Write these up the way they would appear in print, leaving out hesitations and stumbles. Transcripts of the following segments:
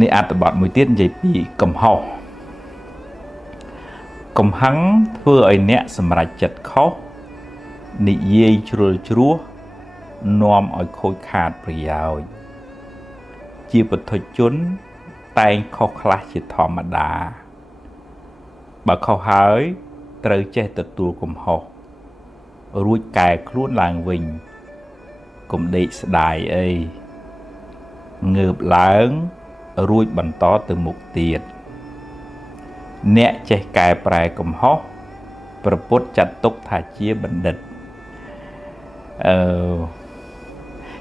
នេះអត្ថបទមួយទៀតនិយាយពីកំហុសកំហឹងធ្វើឲ្យអ្នកសម្រេចចិត្តខុសនិយាយជ្រុលជ្រោះនាំឲ្យខូចខាតប្រយោជន៍ជាពុទ្ធជនតែងខុសខ្លះជាធម្មតាបើខុសហើយត្រូវចេះទទួលកំហុសរួចកែខ្លួនឡើងវិញកុំដេកស្ដាយអីងើបឡើងរួចបន្តទៅមុខទៀតអ្នកចេះកែប្រែកំហុសព្រះពុទ្ធចាត់ទុកថាជាបណ្ឌិត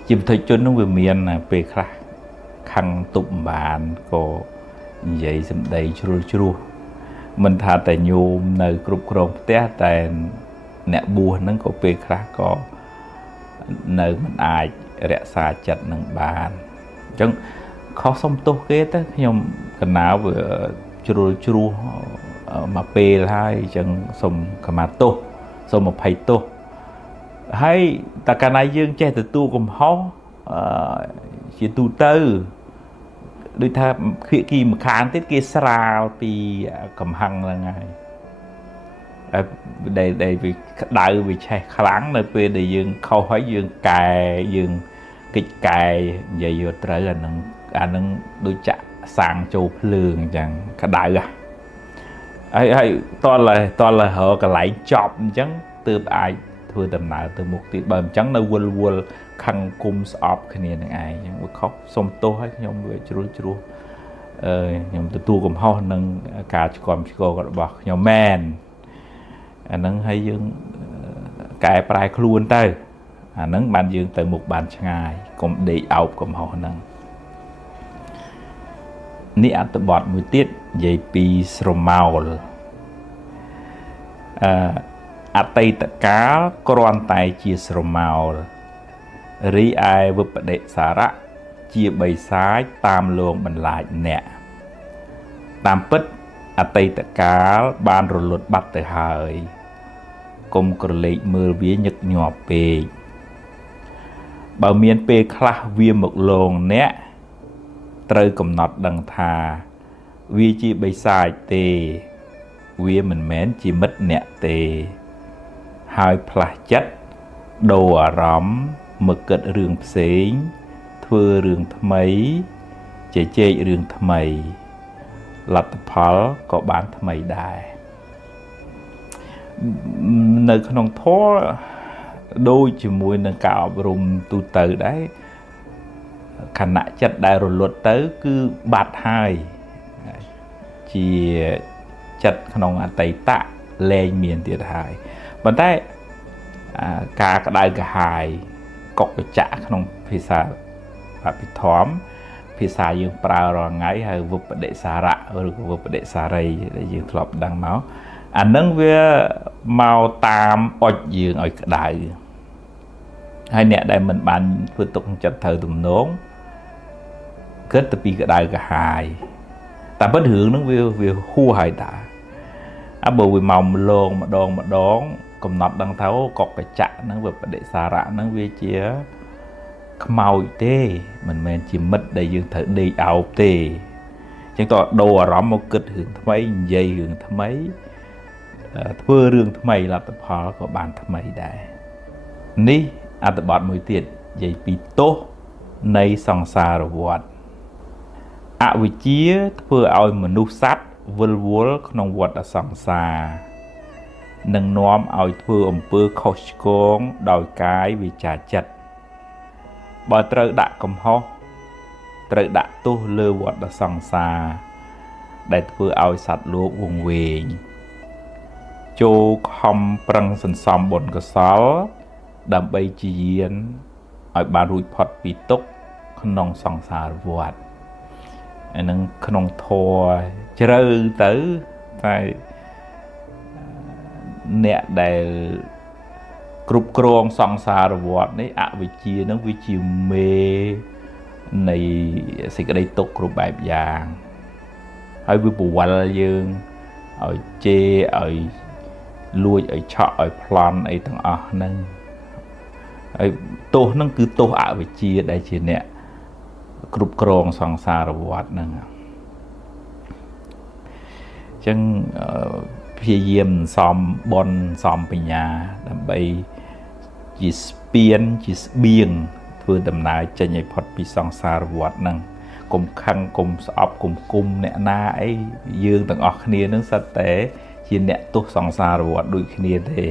ជាពុទ្ធជននោះវាមានពេលខ្លះខឹងទប់បានក៏និយាយសម្ដីជ្រុលជ្រោះមិនថាតែញោមនៅគ្រប់គ្រងផ្ទះតែអ្នកបួសហ្នឹងក៏ពេលខ្លះក៏នៅមិនអាចរក្សាចិត្តនឹងបានអញ្ចឹងខុសសុំទោសគេទៅខ្ញុំកណាវជ្រុលជ្រោះមកពេលហើយអញ្ចឹងសុំខមាទោសសុំអភ័យទោសហើយតើកាលណាយើងចេះទទួលកំហុសជាទូទៅដូចថាភាគីម្ខាងទៀតគេស្រាលពីកំហឹងហ្នឹងហើយដែលវាក្តៅវាឆេះខ្លាំងនៅពេលដែលយើងខុសហើយយើងកែយើងកិច្ចកែនិយាយយកត្រូវអាហ្នឹងដូចចាក់សាំងចូលភ្លើងអញ្ចឹងក្តៅហើយតលរកន្លែងចប់អញ្ចឹងទើបអាចធ្វើដំណើរទៅមុខទៀតបើអញ្ចឹងនៅវល់ខឹងគុំស្អប់គ្នានឹងឯងអញ្ចឹងវាខុសសុំទោសឲ្យខ្ញុំវាជ្រុលជ្រោះខ្ញុំទទួលកំហុសនឹងការឆ្គាំឆ្គងរបស់ខ្ញុំមែនអាហ្នឹងហើយយើងកែប្រែខ្លួនទៅអាហ្នឹងបានយើងទៅមុខបានឆ្ងាយកុំដេកអោបកំហុសហ្នឹងនេះអត្ថបទមួយទៀតនិយាយពីស្រមោលអតីតកាលគ្រាន់តែជាស្រមោលរីឯវិបដិសារៈជាបិសាចតាមលងបន្លាចអ្នកតាមពិតអតីតកាលបានរលត់បាត់ទៅហើយកុំក្រឡេកមើលវាញឹកញាប់ពេកបើមានពេលខ្លះវាមកលងអ្នកត្រូវកំណត់ដឹងថាវាជាបិសាចទេវាមិនមែនជាមិត្តអ្នកទេហើយផ្លាស់ចិត្តដូរអារម្មណ៍មកគិតរឿងផ្សេងធ្វើរឿងថ្មីជជែករឿងថ្មីលទ្ធផលក៏បានថ្មីដែរនៅក្នុងធម៌ដូចជាមួយនឹងការអប់រំទូទៅដែរខណៈចិត្តដែលរលត់ទៅគឺបាត់ហើយជាចិត្តក្នុងអតីតលែងមានទៀតហើយប៉ុន្តែការក្តៅក្រហាយកុកចៈក្នុងភាសាអភិធម្មភាសាយើងប្រើរាល់ថ្ងៃហើយវិបដិសារៈឬក៏វិបដិសារីដែលយើងធ្លាប់ដឹងមកអានឹងវាមកតាមអុចយើងឲ្យក្តៅហើយអ្នកដែលមិនបានធ្វើទុកចិត្តត្រូវទំនងគិតទៅពីក្តៅក្រហាយតែពិតរឿងហ្នឹងវាហួសហើយតាបើវាមកម្ដងកំណត់ដឹងថាកុកចៈហ្នឹងវាបដិសារៈហ្នឹងវាជាខ្មោចទេមិនមែនជាមិត្តដែលយើងត្រូវដេកអោបទេអញ្ចឹងតើដូរអារម្មណ៍មកគិតរឿងថ្មីនិយាយរឿងថ្មីធ្វើរឿងថ្មីលទ្ធផលក៏បានថ្មីដែរនេះអត្ថបទមួយទៀតនិយាយពីទោសនៃសង្សារវដ្តអវិជ្ជាធ្វើឲ្យមនុស្សសត្វវិលវល់ក្នុងវដ្តសង្សារនឹងនាំឲ្យធ្វើអំពើខុសឆ្គងដោយកាយវាចាចិត្តបើត្រូវដាក់កំហុសត្រូវដាក់ទោសលើវដ្តសង្សារដែលធ្វើឲ្យសត្វលោកវង្វេងចូលខំប្រឹងសន្សំបុណ្យកុសលដើម្បីជាយានឲ្យបានរួចផុតពីទុក្ខក្នុងសង្សារវដ្តអានឹងក្នុងធម៌ជ្រៅទៅតែអ្នកដែលគ្រប់គ្រងសង្សារវដ្តនេះអវិជ្ជានឹងវាជាមេនៃសេចក្តីទុក្ខគ្រប់បែបយ៉ាងហើយវាបវល់យើងឲ្យជេរឲ្យលួចឲ្យឆក់ឲ្យប្លន់អីទាំងអស់ហ្នឹងហើយទោសហ្នឹងគឺទោសអវិជ្ជាដែលជាអ្នក គ្រប់គ្រងសង្សារវដ្តហ្នឹងចឹងព្យាយាមសំបនសំបញ្ញាដើម្បីជាស្ពានជាស្បៀងធ្វើដំណើរចេញឲ្យផុតពីសង្សារវដ្តហ្នឹងកុំខឹងកុំស្អប់កុំគុំអ្នកណាអីយើងទាំងអស់គ្នានឹងសិតតែជាអ្នកទោសសង្សារវដ្តដូចគ្នាទេ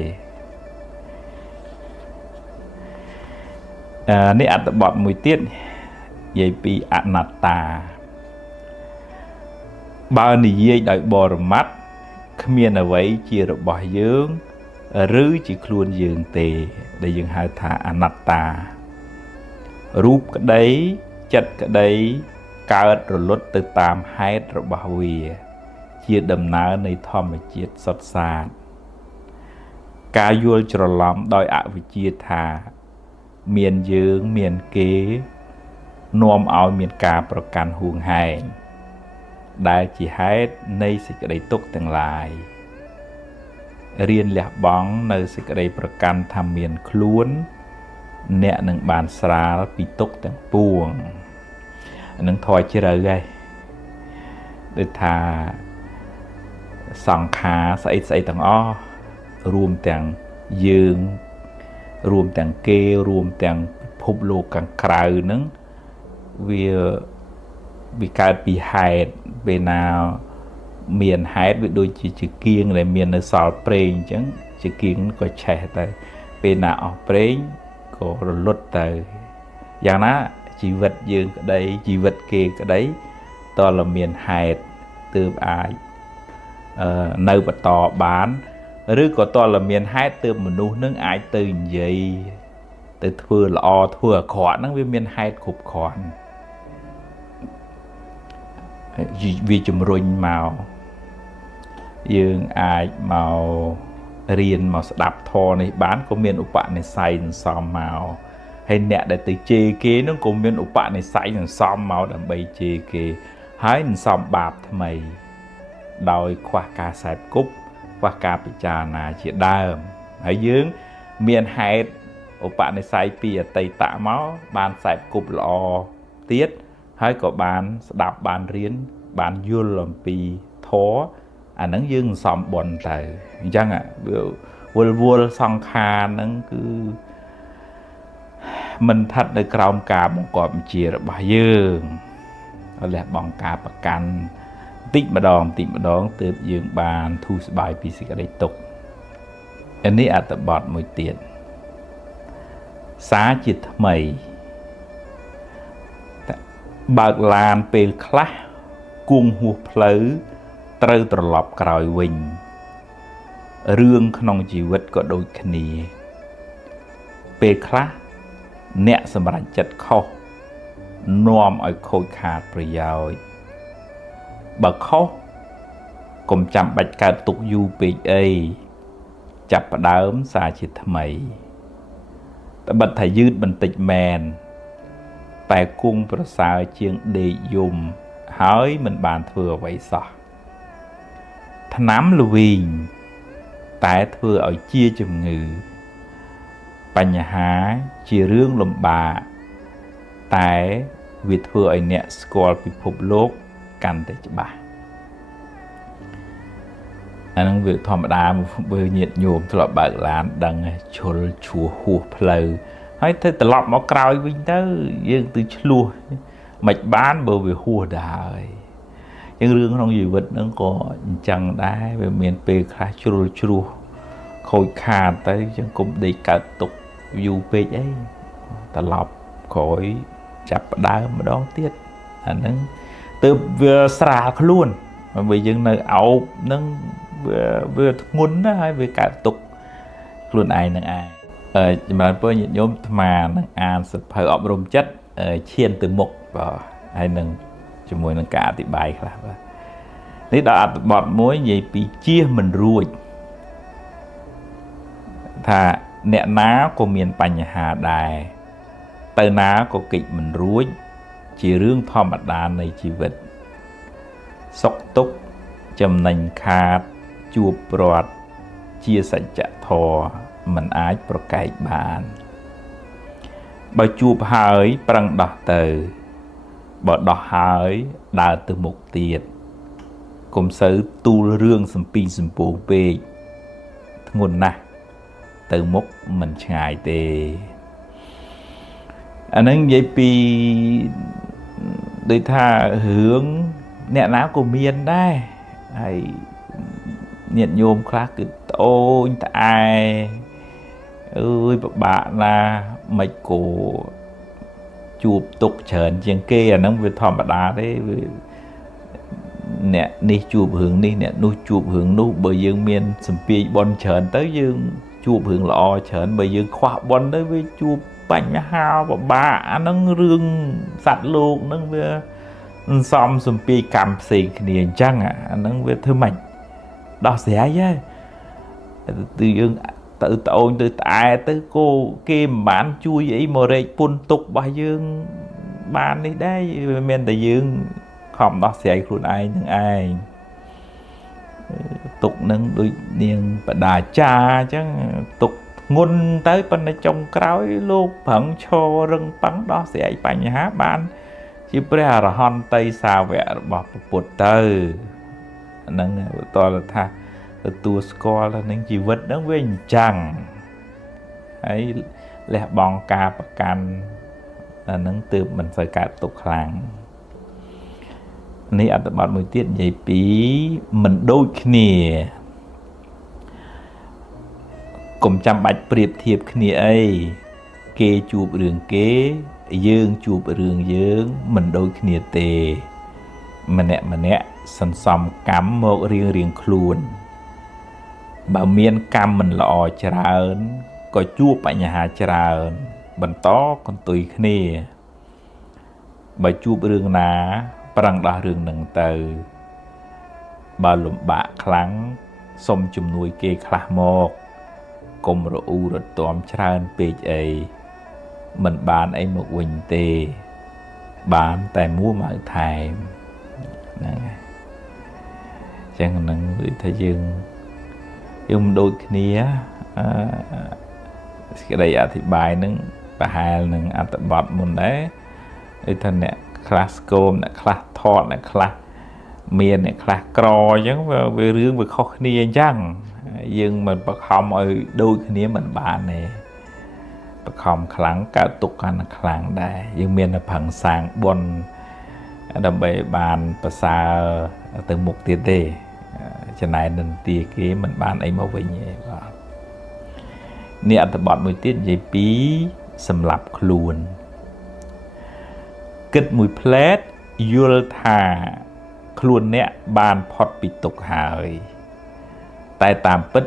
នេះអត្ថបទមួយទៀតនិយាយពីអនត្តាបើនិយាយដោយបរមត្ថគ្មានអ្វីជារបស់យើងឬជាខ្លួនយើងទេដែលយើងហៅថាអនត្តារូបក្តីចិត្តក្តីកើតរលត់ទៅតាមហេតុរបស់វាជាដំណើរនៃធម្មជាតិសុទ្ធសាធការយល់ច្រឡំដោយអវិជ្ជាថាមានយើងមានគេនាំឲ្យមានការប្រកាន់ហួងហែងដែលជាហេតុនៃសេចក្តីទុក្ខទាំងឡាយរៀនលះបង់នៅសេចក្តីប្រកាន់ថាមានខ្លួនអ្នកនឹងបានស្រាលពីទុក្ខទាំងពួងនឹងធွာជ្រៅហើយដូចថាសង្ខារស្អីស្អីទាំងអស់រួមទាំងយើងរួមទាំងគេរួមទាំងពិភពលោកខាងក្រៅហ្នឹងវាកើតពីហេតុពេលណាមានហេតុវាដូចជាគៀងដែលមាននៅសល់ប្រេងអញ្ចឹងជាគៀងក៏ឆេះទៅពេលណាអស់ប្រេងក៏រលត់ទៅយ៉ាងណាជីវិតយើងក្តីជីវិតគេក្តីតើមានហេតុទើបអាចនៅបន្តបានឬក៏តើមានហេតុទើបមនុស្សនឹងអាចទៅនិយាយទៅធ្វើល្អធ្វើអាក្រក់ហ្នឹងវាមានហេតុគ្រប់គ្រាន់វាជំរុញមកយើងអាចមករៀនមកស្ដាប់ធម៌នេះបានក៏មានឧបនិស្ស័យនឹងសមមកហើយអ្នកដែលទៅជេរគេនឹងក៏មានឧបនិស្ស័យនឹងសមមកដើម្បីជេរគេហើយនឹងសមបាបថ្មីដោយខ្វះការសែបគប់ខ្វះការពិចារណាជាដើមហើយយើងមានហេតុឧបនិស្ស័យពីអតីតមកបានសែបគប់ល្អទៀតហើយក៏បានស្ដាប់បានរៀនបានយល់អំពីធម៌អាហ្នឹងយើងសំបុណ្យទៅអញ្ចឹងវល់សង្ខារហ្នឹងគឺមិនស្ថិតនៅក្រោមការបង្គាប់បញ្ជារបស់យើងលះបង់ការប្រកាន់តិចម្ដងទើបយើងបានធូរស្បើយពីសេចក្តីទុក្ខនេះអត្ថបទមួយទៀតសារជាថ្មីបើកឡានពេលខ្លះគង់ហួសផ្លូវត្រូវត្រឡប់ក្រោយវិញរឿងក្នុងជីវិតក៏ដូចគ្នាពេលខ្លះអ្នកសម្រេចចិត្តខុសនាំឲ្យខូចខាតប្រយោជន៍បើខុសកុំចាំបាច់កើតទុកយូរពេកអីចាប់ផ្ដើមសារជាថ្មីតែបិទថាយឺតបន្តិចមែនតែគង់ប្រសើរជាងដេកយំហើយមិនបានធ្វើអ្វីសោះថ្នាំល្វីងតែធ្វើឲ្យជាជំងឺបញ្ហាជារឿងលំបាកតែវាធ្វើឲ្យអ្នកស្គាល់ពិភពលោកកាន់តែច្បាស់អានឹងវាធម្មតាបើញាតិញោមធ្លាប់បើកឡានដឹងឈុលឈួហួសផ្លូវហើយទៅត្រឡប់មកក្រោយវិញទៅយើងទៅឆ្លោះមិនបានបើវាហួសដែរហើយចឹងរឿងក្នុងជីវិតហ្នឹងក៏អញ្ចឹងដែរវាមានពេលខ្លះជ្រុលជ្រោះខូចខាតទៅចឹងកុំដេកកើតទុកយូរពេកអីត្រឡប់ក្រោយចាប់ផ្ដើមម្ដងទៀតអាហ្នឹងទើបវាស្រាលខ្លួនបើយើងនៅអោបហ្នឹងវាធ្ងន់ណាស់ហើយវាកើតទុកខ្លួនឯងនឹងឯងចម្រើនពរញាតិញោមអាត្មានឹងអានសៀវភៅអប់រំចិត្តឈានទៅមុខបាទហើយនឹងជាមួយនឹងការអธิบายខ្លះបាទនេះដល់អត្ថបទមួយនិយាយពីជៀសមិនរួចថាអ្នកណាក៏មានបញ្ហាដែរទៅណាក៏កិច្ចមិនរួចជារឿងធម្មតានៃជីវិតសុខទុក្ខចំណេញខាតជួបប្រត់ជាសច្ចធម៌មិនអាចប្រកែកបានបើជួបហើយប្រឹងដោះទៅ បើដោះហើយដើរទៅមុខទៀតកុំសូវទូលរឿងសំពីងសំពងពេកធ្ងន់ណាស់ទៅមុខមិនឆ្ងាយទេអាហ្នឹងនិយាយពីដូចថារឿងអ្នកណាក៏មានដែរហើយញាតិញោមខ្លះគឺត្អូញត្អែអើយពិបាកណាមិនគោជួបទុកច្រើនជាងគេអាហ្នឹងវាធម្មតាទេវាអ្នកនេះជួបរឿងនេះអ្នកនោះជួបរឿងនោះបើយើងមានសម្ពាយបនច្រើនទៅយើងជួបរឿងល្អច្រើនបើយើងខ្វះបនទៅវាជួបបញ្ហាពិបាកអាហ្នឹងរឿងសត្វលោកហ្នឹងវាសំសម្ពាយកម្មផ្សេងគ្នាអញ្ចឹងអាហ្នឹងវាធ្វើម៉េចដោះស្រាយហើយទៅយើងទៅត្អូញទៅត្អែទៅគេមិនបានជួយអីមករែកពុនទុករបស់យើងបាននេះដែរវាមានតែយើងខំដោះស្រាយខ្លួនឯងនឹងឯងទុកនឹងដូចនាងបដាចាអញ្ចឹងទុកងុនទៅប៉ុន្តែចុងក្រោយលោកប្រឹងឈររឹងប៉ឹងដោះស្រាយបញ្ហាបានជាព្រះអរហន្តតីសាវករបស់ព្រះពុទ្ធទៅហ្នឹងតើថាទទួលស្គាល់ថានឹងជីវិតហ្នឹងវាអញ្ចឹងហើយលះបង់ការប្រកាន់អាហ្នឹងទើបមិនសូវកើតទុកខ្លាំងនេះអត្ថបទមួយទៀតនិយាយពីមិនដូចគ្នាកុំចាំបាច់ប្រៀបធៀបគ្នាអីគេជួបរឿងគេយើងជួបរឿងយើងមិនដូចគ្នាទេម្នាក់សន្សំកម្មមករៀងខ្លួនបើមានកម្មមិនល្អច្រើនក៏ជួបបញ្ហាច្រើនបន្តកន្ទុយគ្នាបើជួបរឿងណាប្រឹងដោះរឿងនឹងទៅបើលំបាកខ្លាំងសុំជំនួយគេខ្លះមកកុំរអ៊ូរទាំច្រើនពេកអីមិនបានអីមកវិញទេបានតែមួម៉ៅថែមហ្នឹងហើយចឹងហ្នឹងគឺថាយើងមិនដូចគ្នាសេចក្តីអធិប្បាយហ្នឹងប្រហែលនឹងអត្ថបទមុនដែរដូចថាអ្នកខ្លះស្គមអ្នកខ្លះថតអ្នកខ្លះមានអ្នកខ្លះក្រអញ្ចឹងវារឿងវាខុសគ្នាអញ្ចឹងយើងមិនបខំឲ្យដូចគ្នាមិនបានទេបខំខ្លាំងកើតទុកកាន់តែខ្លាំងដែរយើងមានតែប្រឹងសាងបុណ្យដើម្បីបានប្រសើរទៅមុខទៀតទេចំណែកនន្ទាគេមិនបានអីមកវិញទេបាទនេះអត្ថបទមួយទៀតនិយាយពីសម្លាប់ខ្លួនគិតមួយផ្លែតយល់ថាខ្លួនអ្នកបានផុតពីទុក្ខហើយតែតាមពិត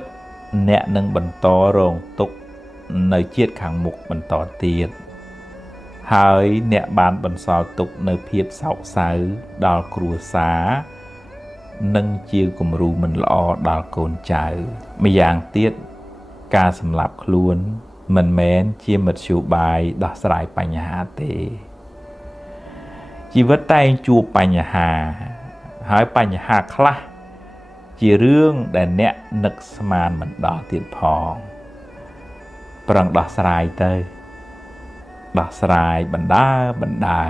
អ្នកនឹងបន្តរងទុក្ខនៅជាតិខាងមុខបន្តទៀតហើយអ្នកបានបន្សល់ទុកនៅភាពសោកសៅដល់គ្រួសារនិងជាគំរូមិនល្អដល់កូនចៅម្យ៉ាងទៀតការសម្លាប់ខ្លួនមិនមែនជាមធ្យោបាយដោះស្រាយបញ្ហាទេជីវិតតែងជួបបញ្ហាហើយបញ្ហាខ្លះជារឿងដែលអ្នកនឹកស្មានមិនដល់ទៀតផងប្រឹងដោះស្រាយទៅដោះស្រាយបណ្ដើ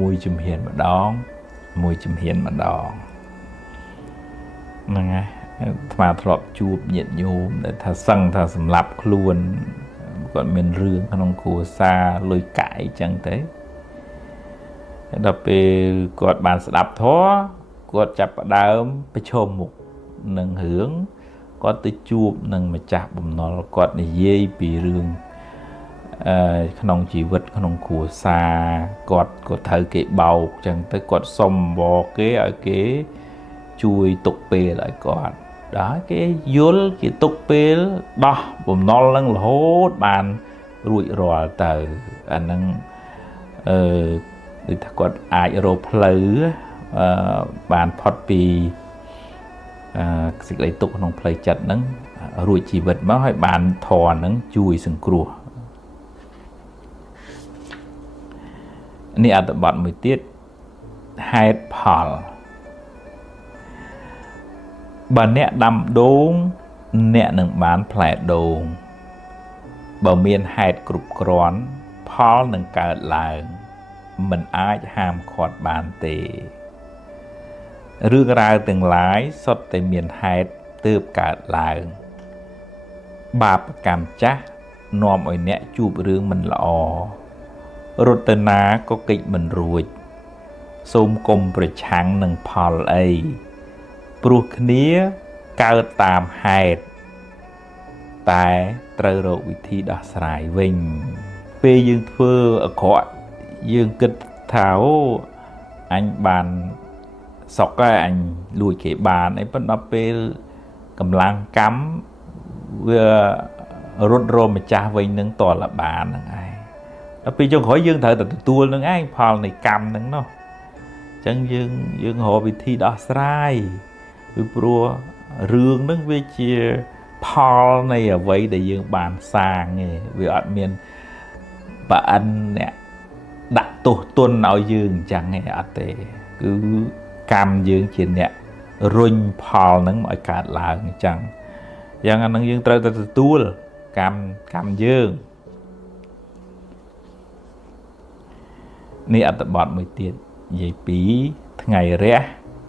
មួយជំហានម្ដងហ្នឹងហើយអាត្មាធ្លាប់ជួបញាតិញោមដែលថាសឹងថាសម្លាប់ខ្លួនគាត់មានរឿងក្នុងគ្រួសារលុយកាក់អីចឹងទៅដល់ពេលគាត់បានស្ដាប់ធម៌គាត់ចាប់ផ្ដើមប្រឈមមុខនឹងរឿងគាត់ទៅជួបនឹងម្ចាស់បំណុលគាត់និយាយពីរឿងក្នុងជីវិតក្នុងគ្រួសារគាត់ក៏ត្រូវគេបោកចឹងទៅគាត់សុំបរគេឲ្យគេជួយទុកពេលឲ្យគាត់ដល់គេយល់គេទុកពេលដោះបំណុលនឹងរហូតបានរួចរាល់ទៅអាហ្នឹងដូចថាគាត់អាចរកផ្លូវបានផុតពីសេចក្តីទុក្ខក្នុងផ្លូវចិត្តហ្នឹងរួចជីវិតមកហើយបានធម៌ហ្នឹងជួយសង្គ្រោះនេះអត្ថបទមួយទៀតហេតុផលបើអ្នកដាំដូងអ្នកនឹងបានផ្លែដូងបើមានហេតុគ្រប់គ្រាន់ផលនឹងកើតឡើង mình ai hàm khọt bàn tề rương rào từng lái sốt tại miền hẹt tớp cả làng bạp cảm chắc nòm ở nẹ chụp rương mình lọ rốt tên ná có kịch mình ruột xôm cùng bởi chẳng nâng phò ấy bụt khía cao tàm hẹt tại trời độ vị thi đỏ sải vinh phê dương thưa ở khỏi dương kích tháo anh bàn sọc cái anh lùi cái bàn ấy vẫn nó phê cầm lang cắm vừa rốt rô mà cha vinh nâng tòa là bàn nâng ai nó phê trong khỏi dương thở từ tua nâng ai phò này cầm nâng nó chẳng dương hộ vị thi đỏ sải vì bùa rương nâng về chia Paul này ở vậy để dương bàn sang vì ở miền bạn nè đặt tổ tuần nào dương chẳng nghe ở đây cứ cam dương chuyện nè rung Paul nâng mọi cả là chẳng chẳng anh nâng dương trời từ tua cam dương nè ở tập bọt mới tiết dây bí ngày rẽ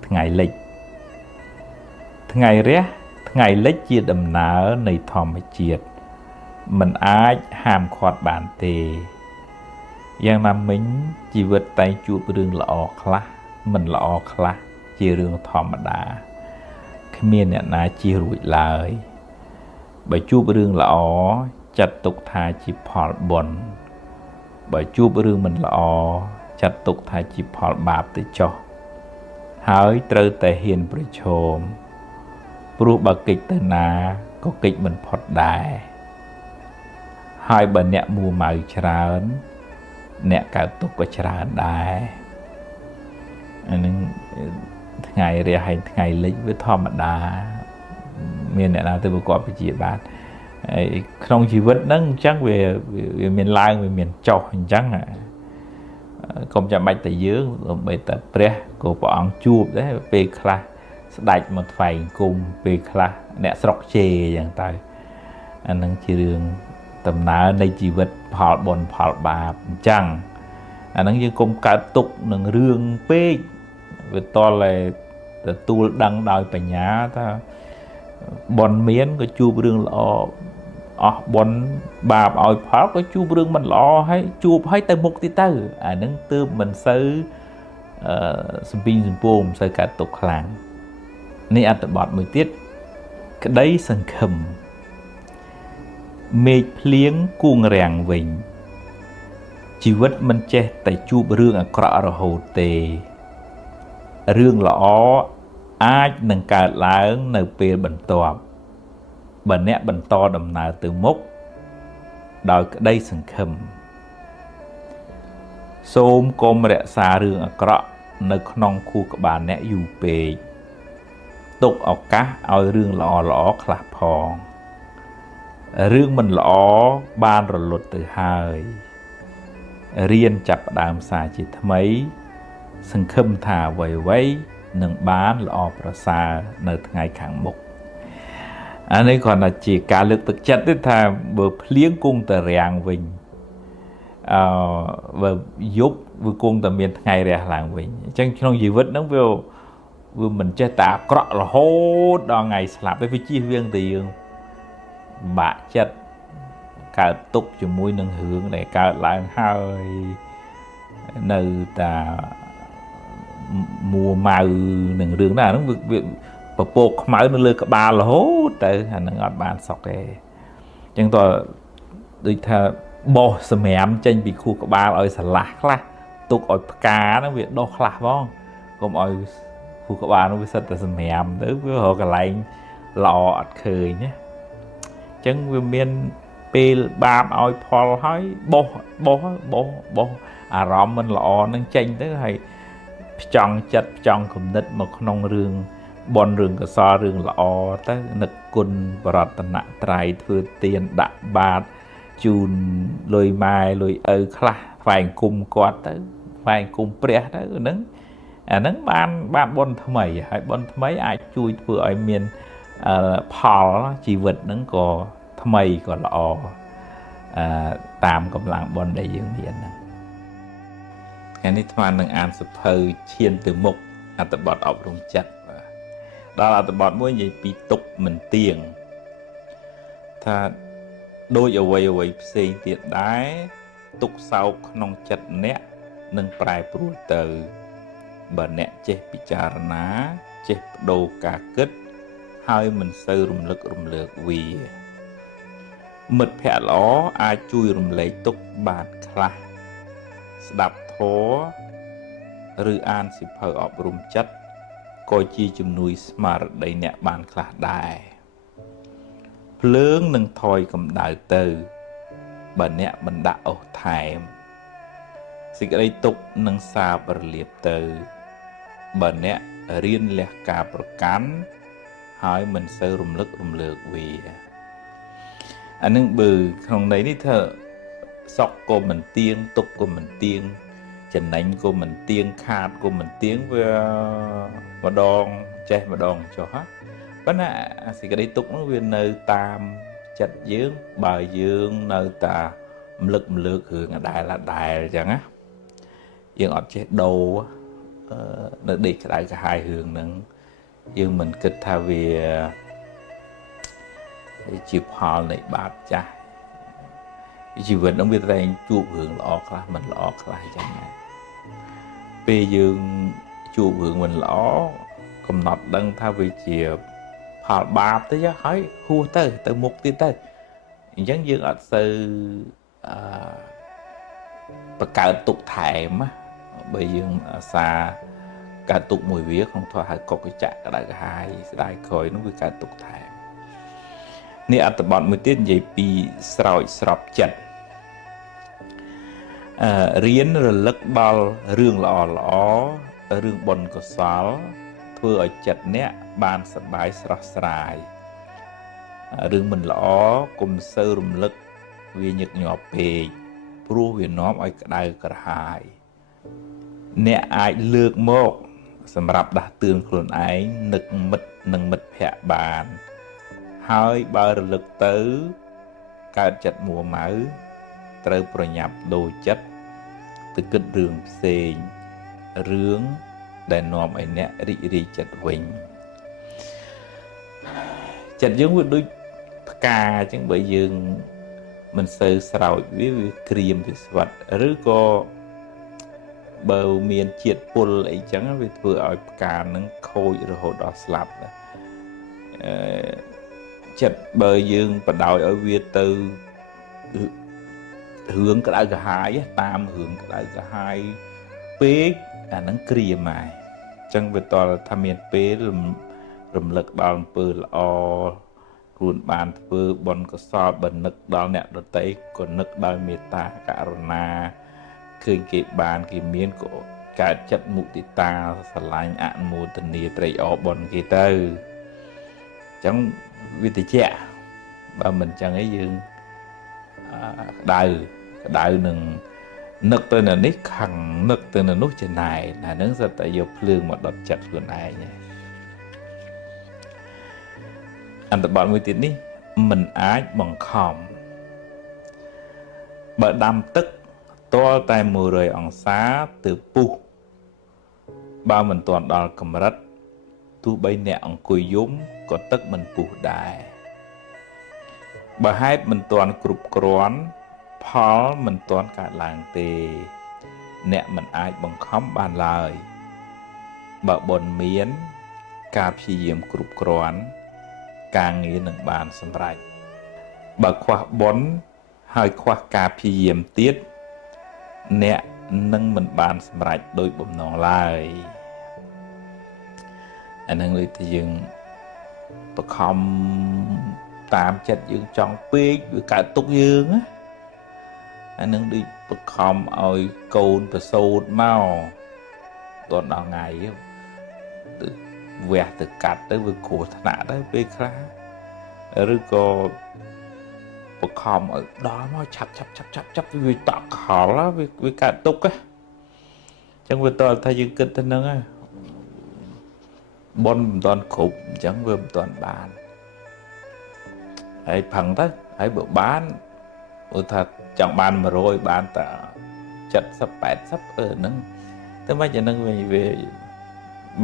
ngày lịch ngày rẽ ngày lết chia đầm nở này thòm mà chiết mình ai hàm khoát bản tề giang nam mình chỉ vượt tay chụp đường lọ khla mình lọ khla chia đường thòm mà đá cái miền này na chia rụi lời bởi chụp đường lọ chặt tục thà chỉ phò bồn bởi chụp đường mình lọ chặt tục thà chỉ phò bạp tới cho hỏi trơ tại hiền bơi chồm bố bà kịch tên ná có kịch mình phọt đài hai bà nẹ mùa màu trán nẹ cả tục có trán đài ngày rìa hành ngày lịch với thòm mà đá miền nẹ nào tôi vừa có phải chỉ bạn không chỉ vẫn nâng chắc về miền Lai về miền Châu hình chắc không chạm bạch tại dưới rồi bây tập pre của bọn chụp đấy về class đạch một vài cùng về class nè sọc chê dạng tay anh đang chỉ đường tầm ná đây chỉ vật phò bồn phò bà chẳng anh đang như cùng cả tục nâng rương pê về to là tu đăng đòi phải nhá ta bồn miến có chụp rương lọ bồn bà ỏi pháo có chụp rương mình lọ hay chụp hay tay mục tí tư anh đang tư mình sứ sầm pin sầm bùm sơ cả tục làngนี่อัตบอดมือติดก็ได้สังคมเมฆเพลี้ยงกุ้งแรงวิ่งชีวิตมันเจแต่จูบเรื่องกระโหดเตเรื่องละอ้ออาจหนึ่งการล้างในเปรบันตอบบันเนะบันตอดำนาtừมุกโดยได้สังคมโสมกรมเรศาเรื่องกระในขนองคู่กับบานเนะอยู่เปตกเอากะเอาเรื่องล้อคลาพองเรื่องมันล้อบานรลดtừ haiเรียนจับดามสาจิตทำไมสังคมถ่าไว้ไว้หนึ่งบ้านล้อประสาในไงขังมุกอันนี้ก่อนนะจีการเลือกตึกจัดที่ทำเบอร์เลี้ยงกุ้งแต่แรงวิ่งเบอร์ยุบเบอร์กุ้งแต่เมียนไงแรงวิ่งจังช่องชีวิตน้องเวลvừa mình chơi tạ cọ là hốt đo ngày slap với chi viên tiền bạ chất cả tục cho mũi nâng hướng để cả lại hơi nơi ta mùa màu nâng đường nào nó việc và bột máu nó lơ cả ba là hốt tới hành nó ngọt bàn sọc kề chẳng tôi đi theo bò sầm mềm trên bị khu cả ba ở sả lạc lá tục ở cá nó việc đo lạc không còn ở khu các bạn nó biết sao tại sao mềm tới với họ cả lại lọ khơi nhé chân với miền pe bám oi phò hỏi bó rõm mình lọ nâng chênh tới hay chọn chặt chọn cùng nít một nông rừng bon rừng cái so rừng lọ tới nực cùn và nặng trai thừa tiền đạ bát chun lôi mai lôi khla phải cùng quạt tới phải cùng pre tới nứng nứng ban bon tham mày hay bon tham mấy ai chui vừa ai miền phò chỉ vật nứng có tham mày có lọ tạm cầm lặng bon đầy dương miền នេះថ្មនឹងអានសភៅឈានទៅមុខអត្ថបទអប់រំចិត្តដល់អត្ថបទមួយនិយាយពីទុកមិនទៀងថាដូចអ្វីផ្សេងទៀតដែរទុកសោកក្នុងចិត្តអ្នកនឹងប្រែប្រួលទៅបើអ្នកចេះពិចារណាចេះបដូរការគិតហើយមិនសូវរំលឹករំលើកវាមិត្តភក្តិល្អអាចជួយរំលែកទុកបានខ្លះស្ដាប់ធម៌ឬអានសៀវភៅអប់រំចិត្តក៏ជាជំនួយស្មារតីអ្នកបានខ្លះដែរភ្លើងនឹងថយកម្ដៅទៅបើអ្នកមិនដាក់អុសថែមសេចក្តីទុក្ខនឹងសាបរលាបទៅបើអ្នករៀនលះការប្រកាន់ហើយមិនសូវរំលឹករំលើកវាអានឹងបើក្នុងន័យនេះថាសក់ក៏មិនទៀងទុកក៏មិនទៀងចំណេញក៏មិនទៀងខាតក៏មិនទៀងវាម្ដងចេះម្ដងចុះហ៎ប៉ុន្តែសេចក្តីទុកនោះវានៅតាមចិត្តយើងបើយើងនៅតែរំលឹករំលើករឿងអដែលអញ្ចឹងណាយើងអត់ចេះដូរនៅដេកក្តៅក្រហាយរឿងហ្នឹងយើងមិនគិតថាវាជាផលនៃបាបចាស់ជីវិតហ្នឹងវាតែងជួបរឿងល្អខ្លះមិនល្អខ្លះអញ្ចឹងណាពេលយើងជួបរឿងមិនល្អកំណត់ដឹងថាវាជាផលបាបទៅហើយហួសទៅមុខទៀតទៅអញ្ចឹងយើងអត់សូវបង្កើតទុកថែមបើយើងអាសាកើតទុកមួយវាក្នុងធម៌ហៅកុកចៈក្តៅក្រហាយស្ដាយក្រោយនោះវាកើតទុកថែមនេះអត្ថបទមួយទៀតនិយាយពីស្រោចស្រពចិត្តរៀនរលឹកដល់រឿងល្អរឿងបុណ្យកុសលធ្វើឲ្យចិត្តអ្នកបានសប្បាយស្រស់ស្រាយរឿងមិនល្អកុំសូវរំលឹកវាញឹកញាប់ពេកព្រោះវានាំឲ្យក្តៅក្រហាយអ្នកអាចលើកមកសម្រាប់ដាស់តឿនខ្លួនឯងនឹកមិត្តនិងមិត្តភក្តិបានហើយបើរលឹកទៅកើតចិត្តមួម៉ៅត្រូវប្រញាប់ដូរចិត្តទៅគិតរឿងផ្សេងរឿងដែលនាំឲ្យអ្នករីករាយចិត្តវិញចិត្តយើងវាដូចផ្កាអញ្ចឹងបើយើងមិនសូវស្រោចវាក្រៀមវាស្វិតឬក៏បើមានជាតិពុលអីចឹងវាធ្វើឲ្យផ្កានឹងខូចរហូតដល់ស្លាប់ចិត្តបើយើងបដ ாய் ឲ្យវាទៅរឿងក្តៅក្រហាយតាមរឿងក្តៅក្រហាយពេកអានឹងក្រៀមហើយអញ្ចឹងវាតលថាមានពេលរំលឹកដល់អំពើល្អខ្លួនបានធ្វើបុណ្យកុសលបើនឹកដល់អ្នកដទៃក៏នឹកដោយមេត្តាករុណាឃើញគេបានគេមានក៏កើតចិត្តមុទិតាស្រឡាញ់អនុមោទនាត្រេកអរបុណ្យគេទៅអញ្ចឹងវាតិចបើមិនអញ្ចឹងឯងយើងក្តៅនឹងនឹកទៅនៅនេះខឹងនឹកទៅនៅនោះច្នៃណានឹងសិតតែយកភ្លើងមកដុតចិត្តខ្លួនឯងអន្តបទមួយទៀតនេះមិនអាចបង្ខំបើដាំទឹកទាល់តែ100អង្សាទៅពុះបើមិនទាន់ដល់កម្រិតទោះបីអ្នកអង្គុយយំក៏ទឹកមិនពុះដែរបើហេតុមិនទាន់គ្រប់គ្រាន់ផលមិនទាន់កើតឡើងទេអ្នកមិនអាចបង្ខំបានឡើយបើបុណ្យមានការព្យាយាមគ្រប់គ្រាន់ការងារនឹងបានសម្រេចបើខ្វះបុណ្យហើយខ្វះការព្យាយាមទៀតអ្នកនឹងមិនបានសម្រេចដោយបំណងឡើយអានឹងលើថាយើងបខំតាមចិត្តយើងចង់ពេកវាកើតទុកយើងណាអានឹងដូចបខំឲ្យកូនប្រសូតមកតដល់ថ្ងៃទៅវះទៅកាត់ទៅវាគ្រោះថ្នាក់ទៅពេលខ្លះឬក៏បខំឲ្យដល់មកឆាប់វាតក់ខលវាកើតទុកអញ្ចឹងវាតើថាយើងគិតទៅហ្នឹងហើយបុណ្យមិនតាន់គ្រប់អញ្ចឹងវាមិនតាន់បានហើយផឹងទៅហើយបើបានឧទាហរណ៍ថាចង់បាន100បានតែ70 80ហ្នឹង តែមិនយ៉ាងហ្នឹងវា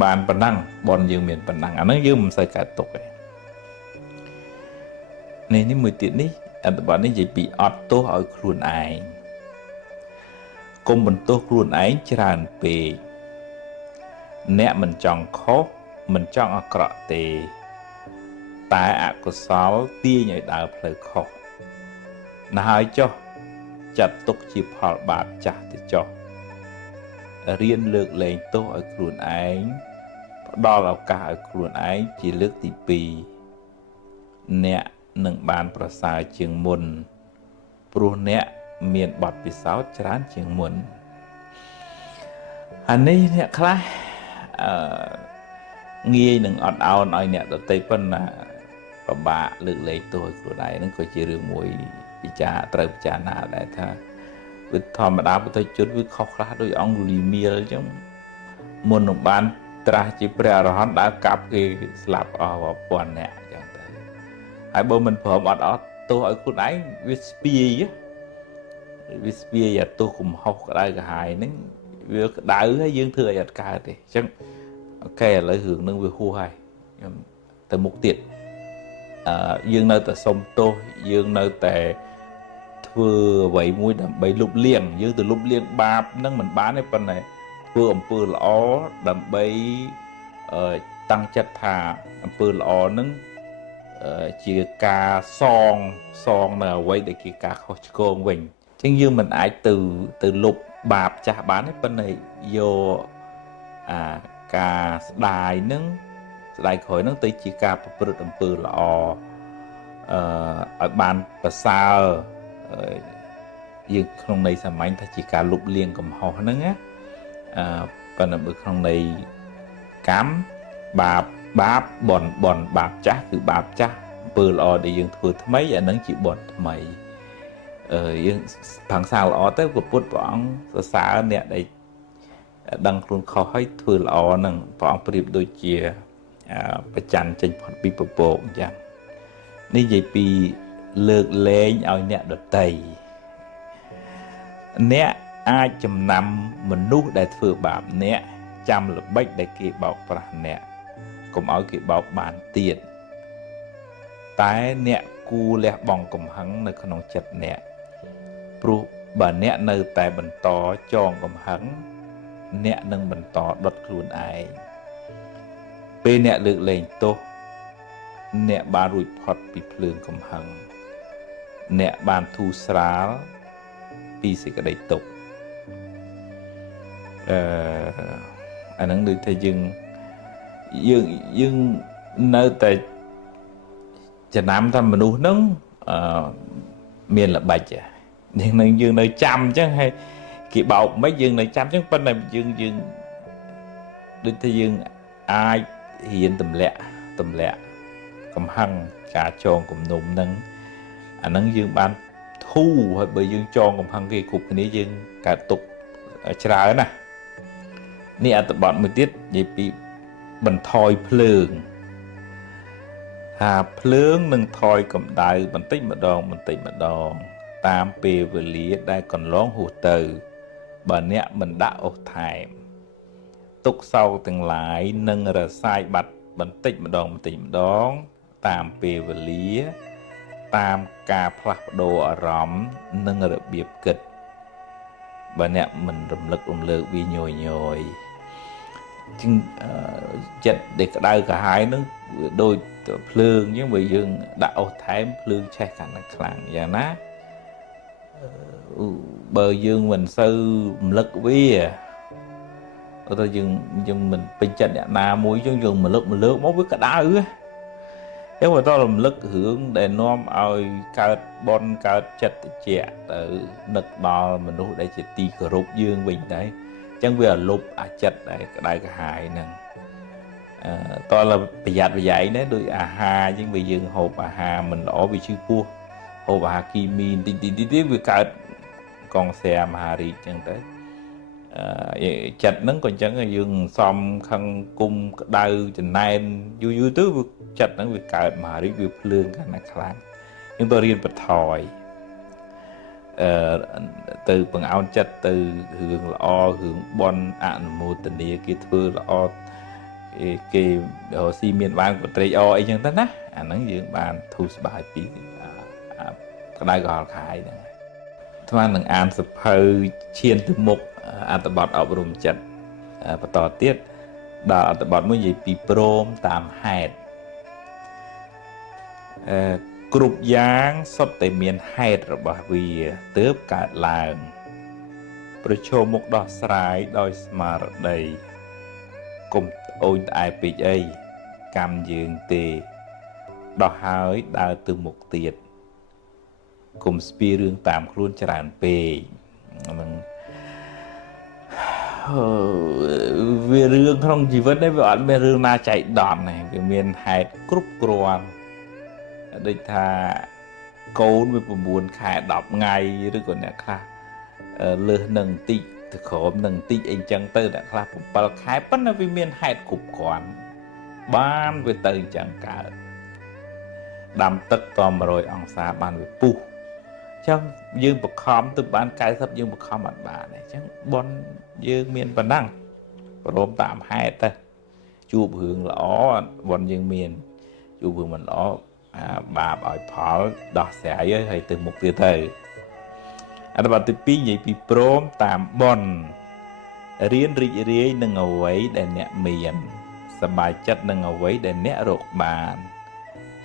បានប៉ុណ្ណឹងបនយើងមានប៉ុណ្ណឹងអាហ្នឹងយើងមិនសូវកើតទុកទេនេះមួយទៀតនេះអត្ថបទនេះនិយាយពីអត់ទោសឲ្យខ្លួនឯងកុំបន្ទោសខ្លួនឯងច្រើនពេកអ្នកមិនចង់ខុសមិនចង់អាក្រក់ទេតែអកុសលទាញឲ្យដើរផ្លូវខុសណាស់ហើយចុះចាត់ទុកជាផលបាបចាស់ទៅចុះរៀនលើកលែងទោសឲ្យខ្លួនឯងផ្ដល់ឱកាសឲ្យខ្លួនឯងជាលើកទី2អ្នកនឹងបានប្រសើរជាងមុនព្រោះអ្នកមានបទពិសោធន៍ច្រើនជាងមុនអានេះអ្នកខ្លះងាយនឹងអត់ឱនឲ្យអ្នកដទៃប៉ុណ្ណាពិបាកលើកលែងទោសឲ្យខ្លួនឯងហ្នឹងក៏ជារឿងមួយត្រូវពិចារណាដែរថាវាធម្មតាពុទ្ធជនវាខុសខ្លះដោយអង្គលីមៀលអញ្ចឹងមុននឹងបានត្រាស់ជាព្រះអរហន្តដើរកាប់គេស្លាប់អស់រាប់ពាន់អ្នកអញ្ចឹងទៅហើយបើមិនព្រមអត់ទោសឲ្យខ្លួនឯងវាស្ពាយអាទោសកំហុសក្តៅក្រហាយហ្នឹងវាក្តៅហើយយើងធ្វើឲ្យអត់កើតទេអញ្ចឹងអូខេឥឡូវរឿងហ្នឹងវាហួសហើយខ្ញុំទៅមុខទៀតយើងនៅតែសុំទោសយើងនៅតែធ្វើអ្វីមួយដើម្បីលុបលាងយើងទៅលុបលាងបាបហ្នឹងមិនបានទេប៉ុន្តែធ្វើអំពើល្អដើម្បីតាំងចិត្តថាអំពើល្អហ្នឹងជាការសងនៅអ្វីដែលជាការខុសឆ្គងវិញអញ្ចឹងយើងមិនអាចទៅលុបបាបចាស់បានទេប៉ុន្តែយកការស្ដាយហ្នឹងស្ដាយក្រោយហ្នឹងទៅជាការប្រព្រឹត្តអំពើល្អឲ្យបានប្រសើរយើងក្នុងន័យសាមញ្ញថាជាការលុបលាងកំហុសហ្នឹងណាប៉ុន្តែបើក្នុងន័យកម្មបាបបនបាបចាស់គឺបាបចាស់អំពើល្អដែលយើងធ្វើថ្មីអាហ្នឹងជាបនថ្មីយើងផាំងសាល្អទៅព្រះពុទ្ធព្រះអង្គសរសើរអ្នកដែលដឹងខ្លួនខុសហើយធ្វើល្អហ្នឹងព្រះអង្គប្រៀបដូចជាប្រច័នចេញផុតពីពពកអញ្ចឹងនេះនិយាយពីលើកលែងឲ្យអ្នកដតីអ្នកអាចចំណាំមនុស្សដែលធ្វើបាបអ្នកចាំល្បិចដែលគេបោកប្រាស់អ្នកកុំឲ្យគេបោកបានទៀតតែអ្នកគួរលះបង់កំហឹងនៅក្នុងចិត្តអ្នកព្រោះបើអ្នកនៅតែបន្តចងកំហឹងអ្នកនឹងបន្តដុតខ្លួនឯងពេលអ្នកលើកលែងទោសអ្នកបានរួចផុតពីភ្លើងកំហឹងអ្នកបានធូរស្រាលពីសេចក្តីទុក្ខអាហ្នឹងដូចថាយើងនៅតែចំណាំថាមនុស្សហ្នឹងមានល្បិចយើងនៅចាំអញ្ចឹងហើយគេបោកមិនយើងនៅចាំអញ្ចឹងប៉ុន្តែយើងដូចថាយើងអាចរៀនទម្លាក់កំហឹងការចងគំនុំហ្នឹងអាហ្នឹងយើងបានធូរហើយបើយើងចងកំហឹងគេគ្រប់គ្នាយើងកើតទុកច្រើនណានេះអត្ថបទមួយទៀតនិយាយពីបន្ថយភ្លើងថាភ្លើងនឹងថយកម្ដៅបន្តិចម្ដងតាមពេលវេលាដែលកន្លងហួសទៅបើអ្នកមិនដាក់អុសថែមទុកសោកទាំងឡាយនឹងរសាយបាត់បន្តិចម្ដងតាមពេលវេលាតាមការផ្លាស់ប្ដូរអារម្មណ៍និងរបៀបគិតបើអ្នកមិនរំលឹករំលើកវាញយជាងចិត្តដែលក្តៅក្រហាយនឹងដូចភ្លើងអញ្ចឹងបើយើងដាក់អុសថែមភ្លើងឆេះកាន់តែខ្លាំងយ៉ាងណាបើយើងមិនសូវរំលឹកវាទៅយើងមិនពេញចិត្តអ្នកណាមួយយើងរំលឹកមកវាក្តៅចឹងបើតរំលឹករឿងដែលនាំឲ្យកើតបនកើតចិត្តតិចទៅនឹកដល់មនុស្សដែលជាទីគោរពយើងវិញដែរចឹងវាលុបអាចិត្តដែលក្តៅក្រហាយហ្នឹងតើប្រយ័ត្នប្រយែងដែរដោយអាហារចឹងវាយើងហូបអាហារមិនល្អវាឈឺពោះហូបអាហារគីមីតិចវាកើតកងសែមហារីកចឹងទៅចិត្តហ្នឹងក៏អញ្ចឹងយើងសំខឹងគុំក្តៅចំណែនយូរទៅវាចិត្តហ្នឹងវាកើតមហារីកវាភ្លើងកាន់តែខ្លាំងយើងទៅរៀនបន្ថយ từ bằng áo chất từ hướng lõ hướng bon ạn mô tình địa kia thưa lõ cái xi miền ban của tây o ấy chẳng tất á nắng dương bàn thu bài pi cái đại gò khai này thoa nâng an sập hơi chiên từ mục an tập bọt ở rùm chật và tỏ tiết đỏ tập bọt mới gì pi prom tam hạt cục giang sắp tới miền hạt rồi bà vì tớp cả làngประชมមុខដោះស្រាយដោយស្មារតីគុំអូនតែពេកអីកម្មយើងទេដោះហើយដើរទៅមុខទៀតគុំស្ពីរឿងតាមខ្លួនច្រើនពេកហ្នឹងវារឿងក្នុងជីវិតនេះវាអត់មានរឿងណាចៃដន្យទេវាមានហេតុគ្រប់គ្រាន់ដូចថាកូនវា9ខែ10ថ្ងៃឬក៏អ្នកខ្លះលើសនឹងតិចទៅក្រោមនឹងតិចអីចឹងទៅអ្នកខ្លះ7ខែប៉ុន្តែវាមានហេតុគ្រប់គ្រាន់បានវាទៅចឹងកើតដាំទឹកត100អង្សាបានវាពុះចឹងយើងបខំទៅបាន90យើងបខំអត់បានទេចឹងបនយើងមានប៉ុណ្ណឹងព្រមតាមហេតុទៅជួបរឿងល្អបនយើងមានជួបរឿងមិនល្អបាបឲ្យផលដោះស្រាយហើយទៅមុខទៀតទៅអត្ថបទទី2និយាយពីព្រមតាមបនរៀនរីករាយនឹងអ្វីដែលអ្នកមានសប្បាយចិត្តនឹងអ្វីដែលអ្នករកបាន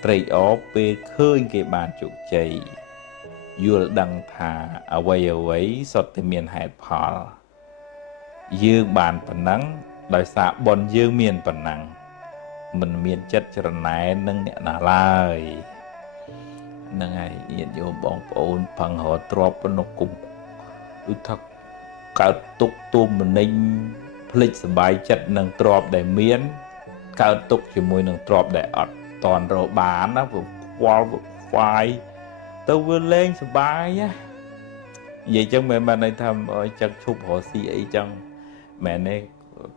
ត្រេកអរពេលឃើញគេបានជោគជ័យយល់ដឹងថាអ្វីសុទ្ធតែមានហេតុផលយើងបានប៉ុណ្ណឹងដោយសារបនយើងមានប៉ុណ្ណឹងមិនមានចិត្តច្រណែននឹងអ្នកណាឡើយហ្នឹងហើយញាតិញោមបងប្អូនផឹងរត់ទ្របប៉ុណ្ណោះគុំដូចថាកើតទុកទុំមនិញភ្លេចសបាយចិត្តនឹងទ្របដែលមានកើតទុកជាមួយនឹងទ្របដែលអត់តន់រកបានណាព្រោះខ្វល់ខ្វាយទៅវាលេងសបាយណានិយាយចឹងមិនមែនន័យថាឲ្យចឹងឈប់រកស៊ីអីចឹងមែនទេ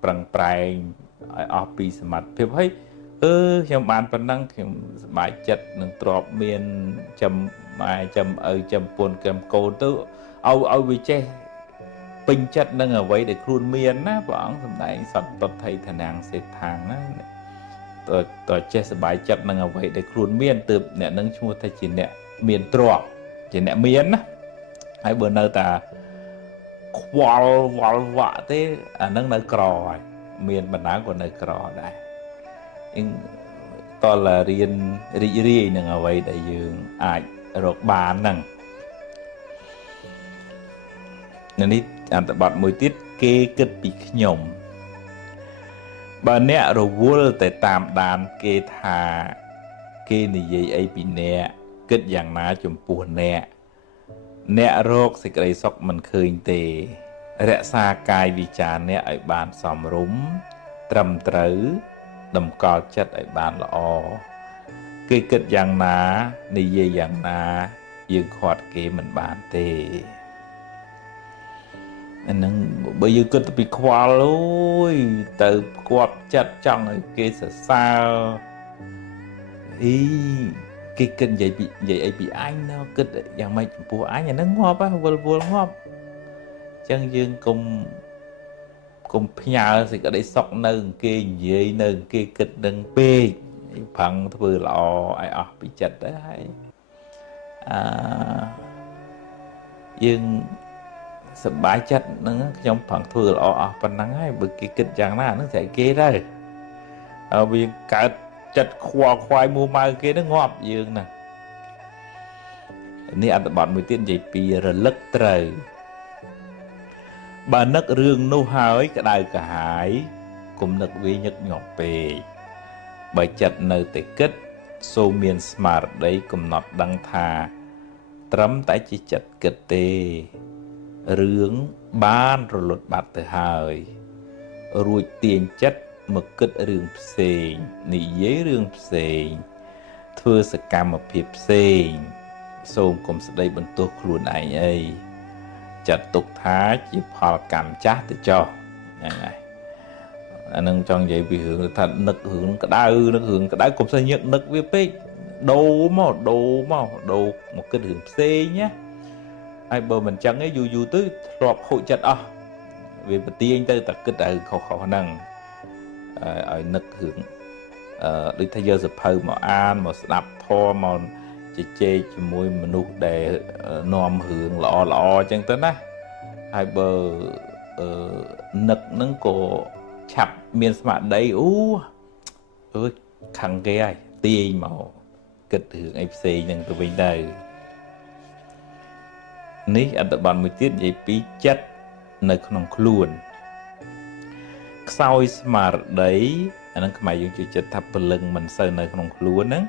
ប្រឹងប្រែងឲ្យអស់ពីសមត្ថភាពហើយខ្ញុំបានប៉ុណ្ណឹងខ្ញុំសប្បាយចិត្តនឹងទ្របមានចាំម៉ែចាំឪចាំពុនចាំកូនទៅឲ្យវាចេះពេញចិត្តនឹងអ្វីដែលខ្លួនមានណាព្រះអង្គសម្ដែងសត្វតថៃឋានៈសេដ្ឋាងណាតើចេះសប្បាយចិត្តនឹងអ្វីដែលខ្លួនមានទើបអ្នកនឹងឈ្មោះថាជាអ្នកមានទ្រព្យជាអ្នកមានណាហើយបើនៅតែខ្វល់វល់វាក់ទេអានឹងនៅក្រហើយមានបណ្ដាក៏នៅក្រដែរតលរៀនរីករាយនឹងអ្វីដែលយើងអាចរកបានហ្នឹងនេះអត្ថបទមួយទៀតគេគិតពីខ្ញុំបើអ្នករវល់តែតាមដានគេថាគេនិយាយអីពីអ្នកគិតយ៉ាងណាចំពោះអ្នករកសេចក្តីសុខមិនឃើញទេរក្សាកាយវិចារអ្នកឲ្យបានសមរម្យត្រឹមត្រូវតម្កល់ចិត្តឲ្យបានល្អគេគិតយ៉ាងណានិយាយយ៉ាងណាយើងខាត់គេមិនបានទេអាហ្នឹងបើយើងគិតទៅពីខ្វល់អូយទៅគប់ចិត្តចង់ឲ្យគេសរសើរគេគិតនិយាយអីពីអញណ៎គិតយ៉ាងម៉េចចំពោះអញអាហ្នឹងងាប់ហ៎វល់ងាប់អញ្ចឹងយើងកុំផ្ញើសេចក្តីសុខនៅគេនិយាយនៅគេគិតនឹងពេកផឹងធ្វើល្អឲ្យអស់ពីចិត្តទៅហើយយើងសប្បាយចិត្តហ្នឹងខ្ញុំផឹងធ្វើល្អអស់ប៉ុណ្ណឹងហើយបើគេគិតយ៉ាងណាហ្នឹងស្អីគេទៅវាកើតចិត្តខ្វល់ខ្វាយមួម៉ៅគេហ្នឹងងាប់យើងណានេះអត្ថបទមួយទៀតនិយាយពីរលឹកត្រូវបើនឹករឿងនោះហើយក្តៅក្រហាយគុំនឹកវាញឹកញាប់ពេកបើចិត្តនៅតែគិតសូមមានស្មារតីកំណត់ដឹងថាត្រឹមតែជាចិត្តគិតទេរឿងបានរលត់បាត់ទៅហើយរួចទាញចិត្តមកគិតរឿងផ្សេងនិយាយរឿងផ្សេងធ្វើសកម្មភាពផ្សេងសូមកុំស្ដីបន្ទោសខ្លួនឯងអីចាត់ទុកថាជាផលកម្មចាស់ទៅចុះហ្នឹងហើយអានឹងចង់និយាយពីរឿងថានឹករឿងក្តៅកុំស្អីញឹកនឹកវាពេកដូរមកគិតរឿងផ្សេងណា ហើយបើមិនចឹងទេយូរទៅធ្លាប់ខូចចិត្តអស់វាប្រទៀងទៅតែគិតតែខុសហ្នឹងឲ្យនឹករឿងដូចថាយកសភៅមកអានមកស្ដាប់ធម៌មកជជែកជាមួយមនុស្សដែលនាំរឿងល្អអញ្ចឹងទៅណាហើយបើនឹកហ្នឹងក៏ឆាប់មានស្មារតីខាងគេហើយទាញមកគិតរឿងអីផ្សេងហ្នឹងទៅវិញទៅនេះអត្ថបទមួយទៀតនិយាយពីចិត្តនៅក្នុងខ្លួនខ្សោយស្មារតីអាហ្នឹងខ្មែរយើងជឿចិត្តថាពលឹងមិនសូវនៅក្នុងខ្លួនហ្នឹង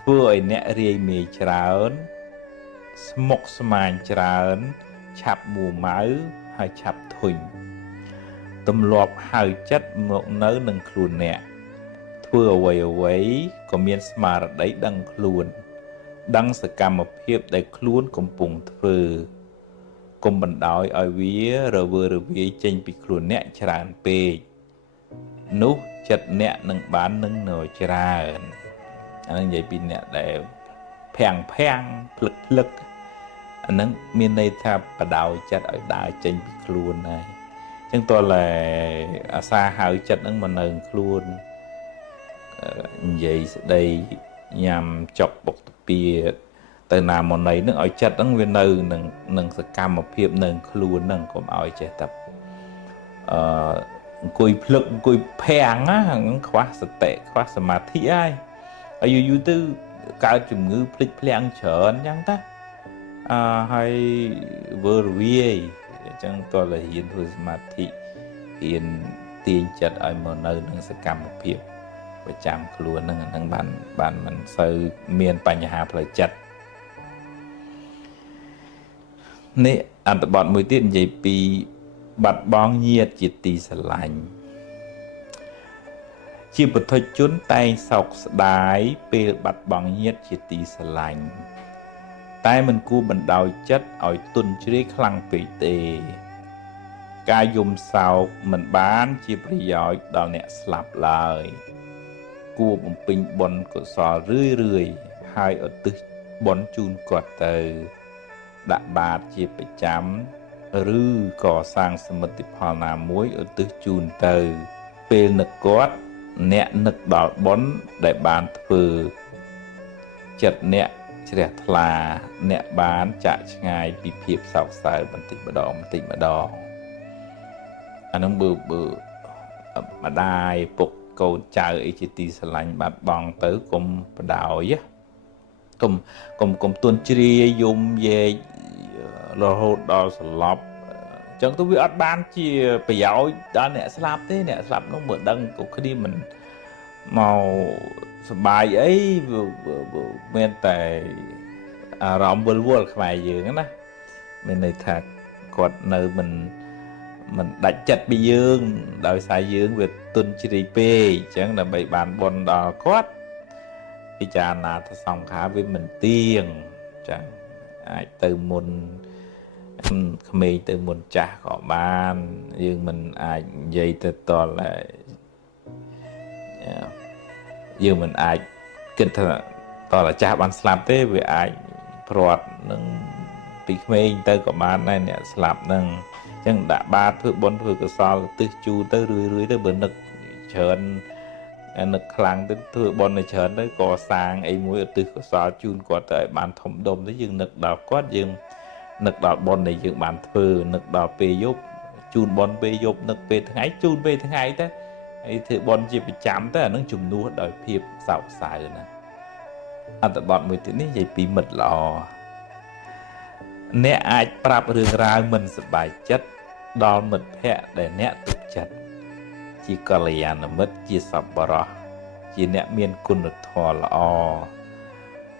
ធ្វើឲ្យអ្នករាយមាយច្រើនស្មុគស្មាញច្រើនឆាប់មួម៉ៅហើយឆាប់ធុញទម្លាប់ហៅចិត្តមកនៅនឹងខ្លួនអ្នកធ្វើអ្វីក៏មានស្មារតីដឹងខ្លួនដឹងសកម្មភាពដែលខ្លួនកំពុងធ្វើកុំបណ្ដោយឲ្យវារវើរវាយចេញពីខ្លួនអ្នកច្រើនពេកនោះចិត្តអ្នកនឹងបាននឹងនៅច្រើនអានឹងនិយាយពីអ្នកដែលភាំងភ្លឹកអានឹងមានន័យថាបដោយចិត្តឲ្យដើរចេញពីខ្លួនហើយអញ្ចឹងតើអាសាហៅចិត្តនឹងមកនៅខ្លួននិយាយស្ដីញ៉ាំចុកបុកតាពីទៅណាមកណីនឹងឲ្យចិត្តហ្នឹងវានៅនឹងសកម្មភាពនៅខ្លួនហ្នឹងកុំឲ្យចេះតែអង្គុយភ្លឹកអង្គុយភាំងហ្នឹងខ្វះសតិខ្វះសមាធិហើយយូរទៅកើតជំងឺភ្លេចភ្លាំងច្រើនអញ្ចឹងតាហើយវើរវាយអញ្ចឹងតើរៀនធ្វើសមាធិរៀនទាញចិត្តឲ្យមកនៅនឹងសកម្មភាពប្រចាំខ្លួនហ្នឹងបានមិនសូវមានបញ្ហាផ្លូវចិត្តនេះអត្ថបទមួយទៀតនិយាយពីបាត់បង់ញាតិជាទីស្រឡាញ់ជាពុទ្ធជនតែងសោកស្ដាយពេលបាត់បង់ញាតិជាទីស្រឡាញ់តែមិនគួរបណ្ដោយចិត្តឲ្យទន់ជ្រាយខ្លាំងពេកទេការយំសោកមិនបានជាប្រយោជន៍ដល់អ្នកស្លាប់ឡើយគួរបំពេញបុណ្យកុសលរឿយហើយឧទ្ទិសបុណ្យជូនគាត់ទៅដាក់បាតជាប្រចាំឬក៏សាងសមិទ្ធផលណាមួយឧទ្ទិសជូនទៅពេលនឹកគាត់អ្នកនឹកដល់បុណ្យដែលបានធ្វើចិត្តអ្នកជ្រះថ្លាអ្នកបានចាក់ឆ្ងាយពីភាពសោកសៅបន្តិចម្ដងអានឹងបើម្ដាយពុកកូនចៅអីជាទីស្រឡាញ់បាត់បង់ទៅកុំបដោយកុំទន់ជ្រាយយំយែករហូតដល់សន្លប់អញ្ចឹងទៅវាអត់បានជាប្រយោជន៍ដល់អ្នកស្លាប់ទេអ្នកស្លាប់នោះមើលដឹងក៏គ្នាមិនមកសបាយអីមានតែអារម្មណ៍វល់ខ្មែរយើងណាមានន័យថាគាត់នៅមិនដាច់ចិត្តពីយើងដោយសារយើងវាទន់ជ្រាយពេកអញ្ចឹងដើម្បីបានបុណ្យដល់គាត់ពិចារណាទៅសង្ខារវាមិនទៀងអញ្ចឹងអាចទៅមុនក្មេងទៅមុនចាស់ក៏បានយើងមិនអាចនិយាយទៅតល់យើងមិនអាចគិតថាតល់ចាស់បានស្លាប់ទេវាអាចព្រាត់នឹងពីក្មេងទៅក៏បានដែរអ្នកស្លាប់ហ្នឹងអញ្ចឹងដាក់បាតធ្វើបុណ្យធ្វើកុសលទិសជូរទៅរឿយទៅបើនឹកច្រើននឹកខ្លាំងទៅធ្វើបុណ្យច្រើនទៅក៏សាងអីមួយឧទ្ទិសកុសលជូនគាត់ទៅឲ្យបានធំដុំទៅយើងនឹកដល់គាត់យើងនឹកដល់បុណ្យដែលយើងបានធ្វើនឹកដល់ពេលយប់ជូនបុណ្យពេលយប់នឹកពេលថ្ងៃជូនពេលថ្ងៃទៅហើយធ្វើបុណ្យជាប្រចាំទៅអានឹងជំនួសដោយភាពសោកសៅណាអត្ថបទមួយទៀតនេះនិយាយពីមិត្តល្អអ្នកអាចប្រាប់រឿងរ៉ាវមិនសប្បាយចិត្តដល់មិត្តភក្តិដែលអ្នកទុកចិត្តជាកល្យាណមិត្តជាសប្បុរសជាអ្នកមានគុណធម៌ល្អ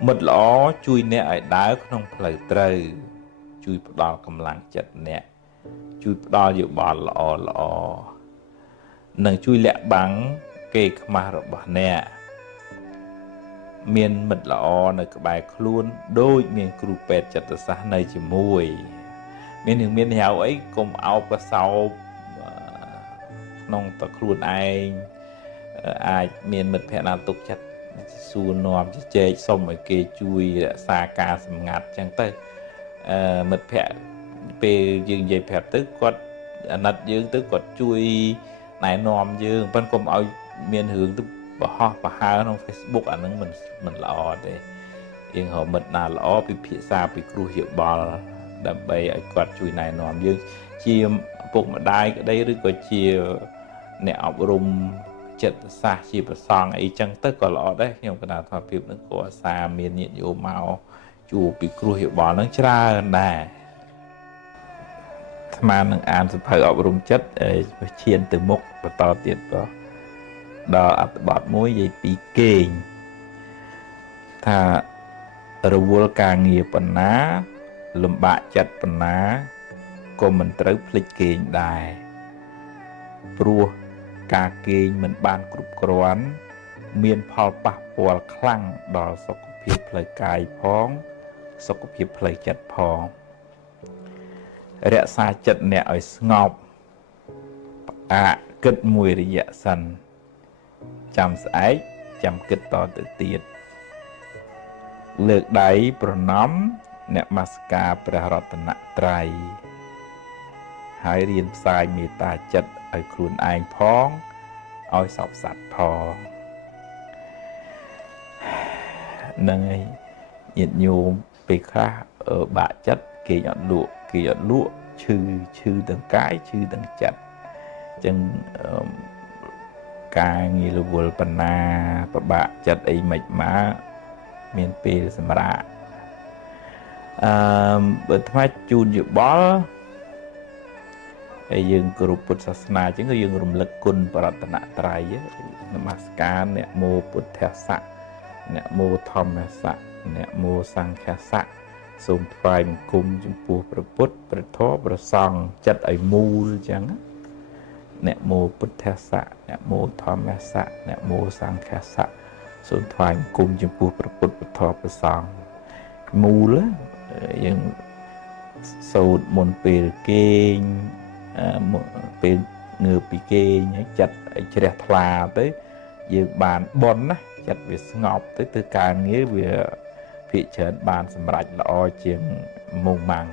មិត្តល្អជួយអ្នកឲ្យដើរក្នុងផ្លូវត្រូវជួយផ្ដល់កម្លាំងចិត្តអ្នកជួយផ្ដល់យោបល់ល្អនិងជួយលាក់បាំងគេខ្មាស់របស់អ្នកមានមិត្តល្អនៅក្បែរខ្លួនដូចមានគ្រូពេទ្យចិត្តសាស្ត្រនៅជាមួយមានហៅអីកុំអោបកសោបក្នុងតែខ្លួនឯងអាចមានមិត្តភក្តិណាទុកចិត្តសួរនាំជជែកសុំឲ្យគេជួយរក្សាការសម្ងាត់ចឹងទៅ មិត្តភ័ក្តិពេលយើងនិយាយប្រាប់ទៅគាត់អាណិតយើងទៅគាត់ជួយណែនាំយើងប៉ុន្តែកុំឲ្យមានរឿងទៅបរោះបរហើរក្នុង Facebook អាហ្នឹងមិនល្អទេយើងរកមិត្តណាល្អពិភាក្សាពីគ្រោះយោបល់ដើម្បីឲ្យគាត់ជួយណែនាំយើងជាឪពុកម្ដាយក្តីឬក៏ជាអ្នកអប់រំចិត្តសាស្ត្រជាប្រសង់អីចឹងទៅក៏ល្អដែរខ្ញុំគណៈថាភាពនឹងក៏អាសាមានញាតិញោមមកជួបពីគ្រោះយោបល់ហ្នឹងច្រើនដែរស្មាននឹងអានសភៅអប់រំចិត្តឈានទៅមុខបន្តទៀតក៏ដល់អត្ថបទមួយនិយាយពីគេងថារវល់ការងារប៉ុណ្ណាលំបាកចិត្តប៉ុណ្ណាក៏មិនត្រូវភ្លេចគេងដែរព្រោះការគេងមិនបានគ្រប់គ្រាន់មានផលប៉ះពាល់ខ្លាំងដល់សុខភាពផ្លូវកាយផងសុខភាពផ្លូវចិត្តផងរក្សាចិត្តអ្នកឲ្យស្ងប់ផ្អាកគិតមួយរយៈសិនចាំស្អែកចាំគិតតទៅទៀតលើកដៃប្រណម្យអ្នកមស្ការព្រះរតនត្រ័យហើយរៀនផ្សាយមេត្តាចិត្តឲ្យខ្លួនឯងផងឲ្យសពសត្វផងនឹងឯងញាតិញោមពេលខ្លះបាក់ចិត្តគេអត់លក់ឈឺទាំងកាយឈឺទាំងចិត្តអញ្ចឹងការងាររវល់បណ្ណាពិបាកចិត្តអីមិនមកមានពេលសម្រាប់បើថ្មជូនយោបល់ហើយយើងគោរពពុទ្ធសាសនាអញ្ចឹងគឺយើងរំលឹកគុណបរតនត្រ័យនមស្ការអ្នកមោពុទ្ធស័ក្តិអ្នកមោធម្មស័ក្តិអ្នកមោសង្ឃស័ក្តិសូមថ្វាយបង្គំចំពោះព្រះពុទ្ធព្រះធម៌ព្រះសង្ឃចិត្តឲ្យមូលអញ្ចឹងអ្នកមោពុទ្ធស័ក្តិអ្នកមោធម្មស័ក្តិអ្នកមោសង្ឃស័ក្តិសូមថ្វាយបង្គំចំពោះព្រះពុទ្ធព្រះធម៌ព្រះសង្ឃមូលយើងសូត្រមុនពេលគេងពេលងើបពីគេងចិត្តឲ្យជ្រះថ្លាទៅយើងបានបន់ណាចិត្តវាស្ងប់ទៅធ្វើការងារវាភាកច្រើនបានសម្រេចល្អជាងមុងម៉ាំង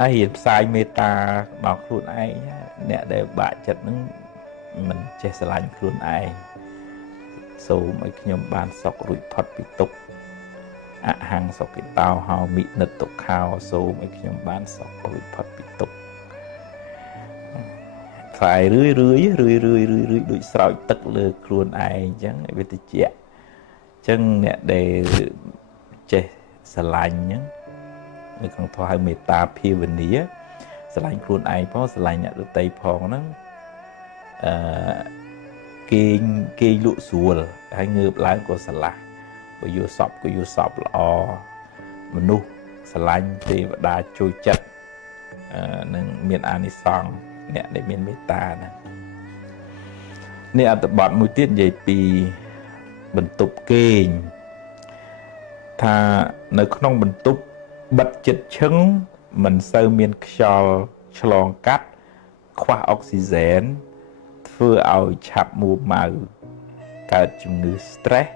ហើយរៀនផ្សាយមេត្តាដល់ខ្លួនឯងអ្នកដែលបាក់ចិត្តនឹងមិនចេះស្រឡាញ់ខ្លួនឯងសូមឲ្យខ្ញុំបានសុខរួចផុតពីទុក្ខអហង្សុគិតោហោមិនិតទុក្ខោសូមឲ្យខ្ញុំបានសុខរួចផុតពីទុក្ខខ្លាយរឿយដូចស្រោចទឹកលើខ្លួនឯងអញ្ចឹងវាតិចអញ្ចឹងអ្នកដែលចេះស្រឡាញ់អញ្ចឹងនៅក្នុងធម៌ហៅមេត្តាភាវនាស្រឡាញ់ខ្លួនឯងផងស្រឡាញ់អ្នកដទៃផងហ្នឹងគេលក់ស្រួលហើយងើបឡើងក៏ស្រឡះបើយល់សពក៏យល់សពល្អមនុស្សស្រឡាញ់ទេវតាជួយចិត្តនឹងមានអានិសង្សអ្នកដែលមានមេត្តាហ្នឹងនេះអត្ថបទមួយទៀតនិយាយពីបន្ទប់គេងថានៅក្នុងបន្ទប់បិទជិតឈឹងមិនសូវមានខ្យល់ឆ្លងកាត់ខ្វះអុកស៊ីហ្សែនធ្វើឲ្យឆាប់មួម៉ៅកើតជំងឺ stress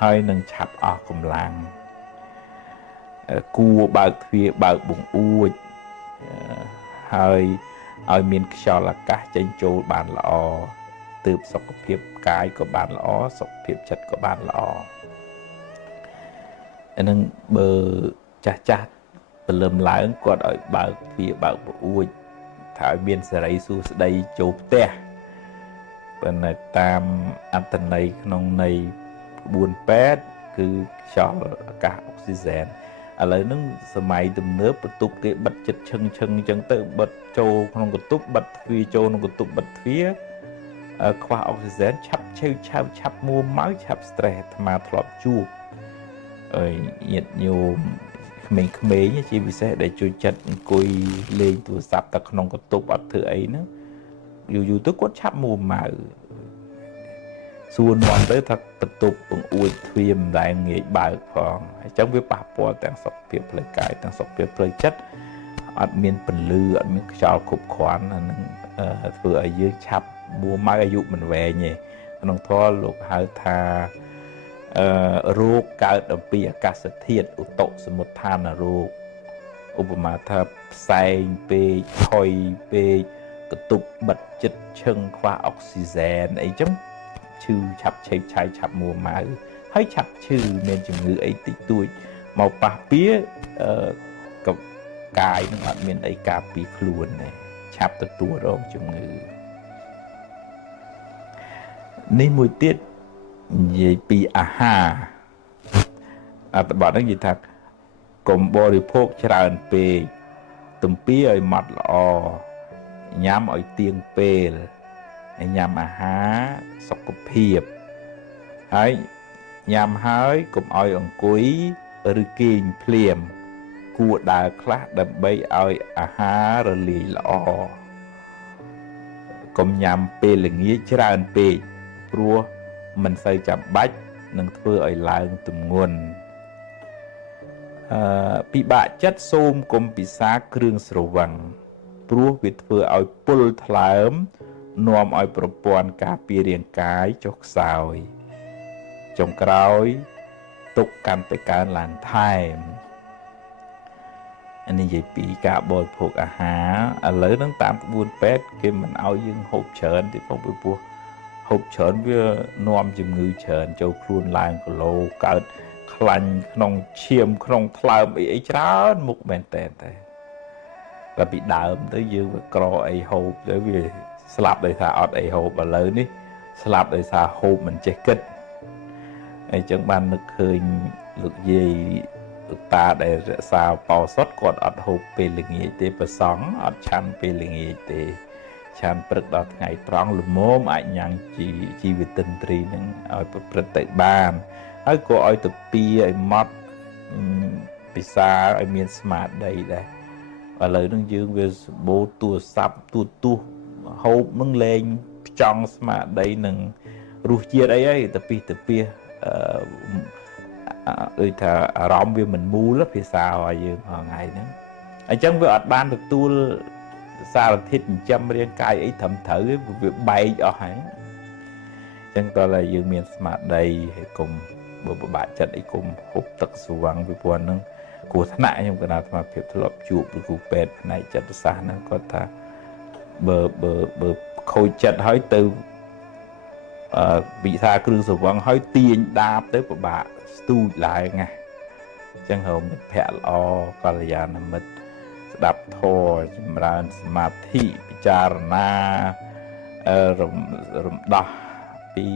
ហើយនឹងឆាប់អស់កម្លាំងគួរបើកទ្វារបើកបង្អួចហើយឲ្យមានខ្យល់អាកាសចេញចូលបានល្អទើបសុខភាពកាយក៏បានល្អសុខភាពចិត្តក៏បានល្អអានឹងបើចាស់ព្រលឹមឡើងគាត់ឲ្យបើកទ្វារបើកបង្អួចថាឲ្យមានសេរីសួស្តីចូលផ្ទះប៉ុន្តែតាមអត្តន័យក្នុងន័យក្បួន8គឺខ្យល់អាកាសអុកស៊ីហ្សែនឥឡូវហ្នឹងសម័យទំនើបបន្ទប់គេបិទចិត្តឈឹងអញ្ចឹងទៅបិទចូលក្នុងបន្ទប់បិទទ្វារចូលក្នុងបន្ទប់បិទទ្វារខ្វះអុកស៊ីហ្សែនឆាប់ឆេវឆាប់មួម៉ៅឆាប់ stress អាត្មាធ្លាប់ជួបញាតិញោមក្មេងៗជាពិសេសដែលជួយចិត្តអង្គុយលេងទូរស័ព្ទតែក្នុងបន្ទប់អត់ធ្វើអីហ្នឹងយូរទៅគាត់ឆាប់មួម៉ៅសួរនាំទៅថាបន្ទប់បង្អួចទ្វារមិនដែលងាយបើកផងអញ្ចឹងវាប៉ះពាល់ទាំងសុខភាពផ្លូវកាយទាំងសុខភាពផ្លូវចិត្តអត់មានពន្លឺអត់មានខ្យល់គ្រប់គ្រាន់អានឹងធ្វើឲ្យយើងឆាប់មួម៉ៅអាយុមិនវែងទេក្នុងធម៌លោកហៅថា โรคเกิดអំពីអាកាសធាតុឧតុសមុដ្ឋានរោគឧបមាថាផ្សែងពេកថុយពេកកតុបបិទចិត្តឈឹងខ្វះអុកស៊ីហ្សែនអីចឹងឈឺឆាប់ឆេកឆាយឆាប់មួម៉ៅហើយឆាប់ឈឺមានជំងឺអីតិចតួចមកប៉ះពាកាយនឹងអត់មានអីការពារខ្លួនទេឆាប់ទទួលរងជំងឺនេះមួយទៀតនិយាយពីអាហារអត្ថបទហ្នឹងនិយាយថាកុំបរិភោគច្រើនពេកទំពាឲ្យម៉ត់ល្អញ៉ាំឲ្យទៀងពេលហើយញ៉ាំអាហារសុខភាពហើយញ៉ាំហើយកុំឲ្យអង្គុយឬគេងភ្លាមគួរដើរខ្លះដើម្បីឲ្យអាហាររលាយល្អកុំញ៉ាំពេលល្ងាចច្រើនពេកព្រោះមិនសូវចាំបាច់នឹងធ្វើឲ្យឡើងទម្ងន់ពិបាកចិត្តសូមកុំពិសាគ្រឿងស្រវឹងព្រោះវាធ្វើឲ្យពុលថ្លើមនាំឲ្យប្រព័ន្ធការពាររាងកាយចុះខ្សោយចុងក្រោយទុកកាន់តែកើនឡើងថែមអានេះនិយាយពីការបរិភោគអាហារឥឡូវហ្នឹងតាមក្បួនពេទ្យគេមិនឲ្យយើងហូបច្រើនទេព្រោះហូបច្រើនវានាំជំងឺច្រើនចូលខ្លួនឡើងគីឡូកើតខ្លាញ់ក្នុងឈាមក្នុងថ្លើមអីច្រើនមុខមែនតែនតែពីដើមទៅយើងវាក្រអីហូបទៅវាស្លាប់ដោយសារអត់អីហូបឥឡូវនេះស្លាប់ដោយសារហូបមិនចេះគិតអញ្ចឹងបាននឹកឃើញលោកយាយលោកតាដែលរក្សាបោសុតគាត់អត់ហូបពេលល្ងាចទេប្រសង់អត់ឆាន់ពេលល្ងាចទេឆាន់ព្រឹកដល់ថ្ងៃត្រង់ល្មមអាចញ៉ាំងជីវិតិនត្រីនឹងឲ្យប្រព្រឹត្តទៅបានហើយក៏ឲ្យទៅពីឲ្យម៉ត់ពិសាឲ្យមានស្មារតីដែរឥឡូវហ្នឹងយើងវាសម្បូរទូរស័ព្ទទូហូបនឹងលេងផ្ចង់ស្មារតីនឹងរសជាតិអីទៅពីដូចថាអារម្មណ៍វាមិនមូលភាសាឲ្យយើងថ្ងៃហ្នឹងអញ្ចឹងវាអត់បានទទួលសារធាតុចិញ្ចឹមរាងកាយអីត្រឹមត្រូវវាបែកអស់ហើយអញ្ចឹងតើយើងមានស្មារតីហើយកុំបើពិបាកចិត្តអីកុំហូបទឹកស្វាំងពីព្រោះហ្នឹងគ្រោះថ្នាក់ខ្ញុំគណៈអាត្មាភាពធ្លាប់ជួបលោកគ្រូពេទ្យផ្នែកចិត្តសាស្ត្រហ្នឹងគាត់ថាបើខូចចិត្តហើយទៅវិសាគ្រឿងស្រវឹងហើយទាញដាបទៅពិបាកស្ទូចឡើងណាអញ្ចឹងហៅមិត្តភក្តិល្អកល្យាណមិត្តស្ដាប់ធម៌ចម្រើនសមាធិពិចារណារំដោះពី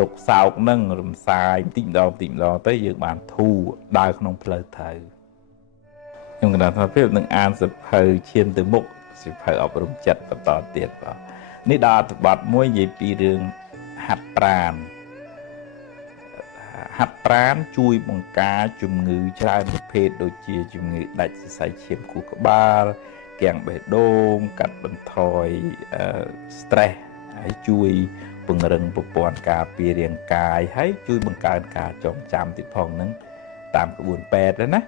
ទុកសោកនឹងរំសាយបន្តិចម្ដងទៅយើងបានធូរដើរក្នុងផ្លូវត្រូវខ្ញុំគណៈថាពេលនឹងអានសភៅឈានទៅមុខសភៅអប់រំចិត្តបន្តទៀតបាទនេះដល់អត្ថបទមួយនិយាយពីរឿងហាត់ប្រាណជួយបង្ការជំងឺច្រើនប្រភេទដូចជាជំងឺដាច់សរសៃឈាមខួរក្បាលគាំងបេះដូងកាត់បន្ថយstress ហើយជួយពង្រឹងប្រព័ន្ធការពាររាងកាយហើយជួយបង្កើនការចងចាំទៀតផងហ្នឹងតាមក្បួនពេទ្យណា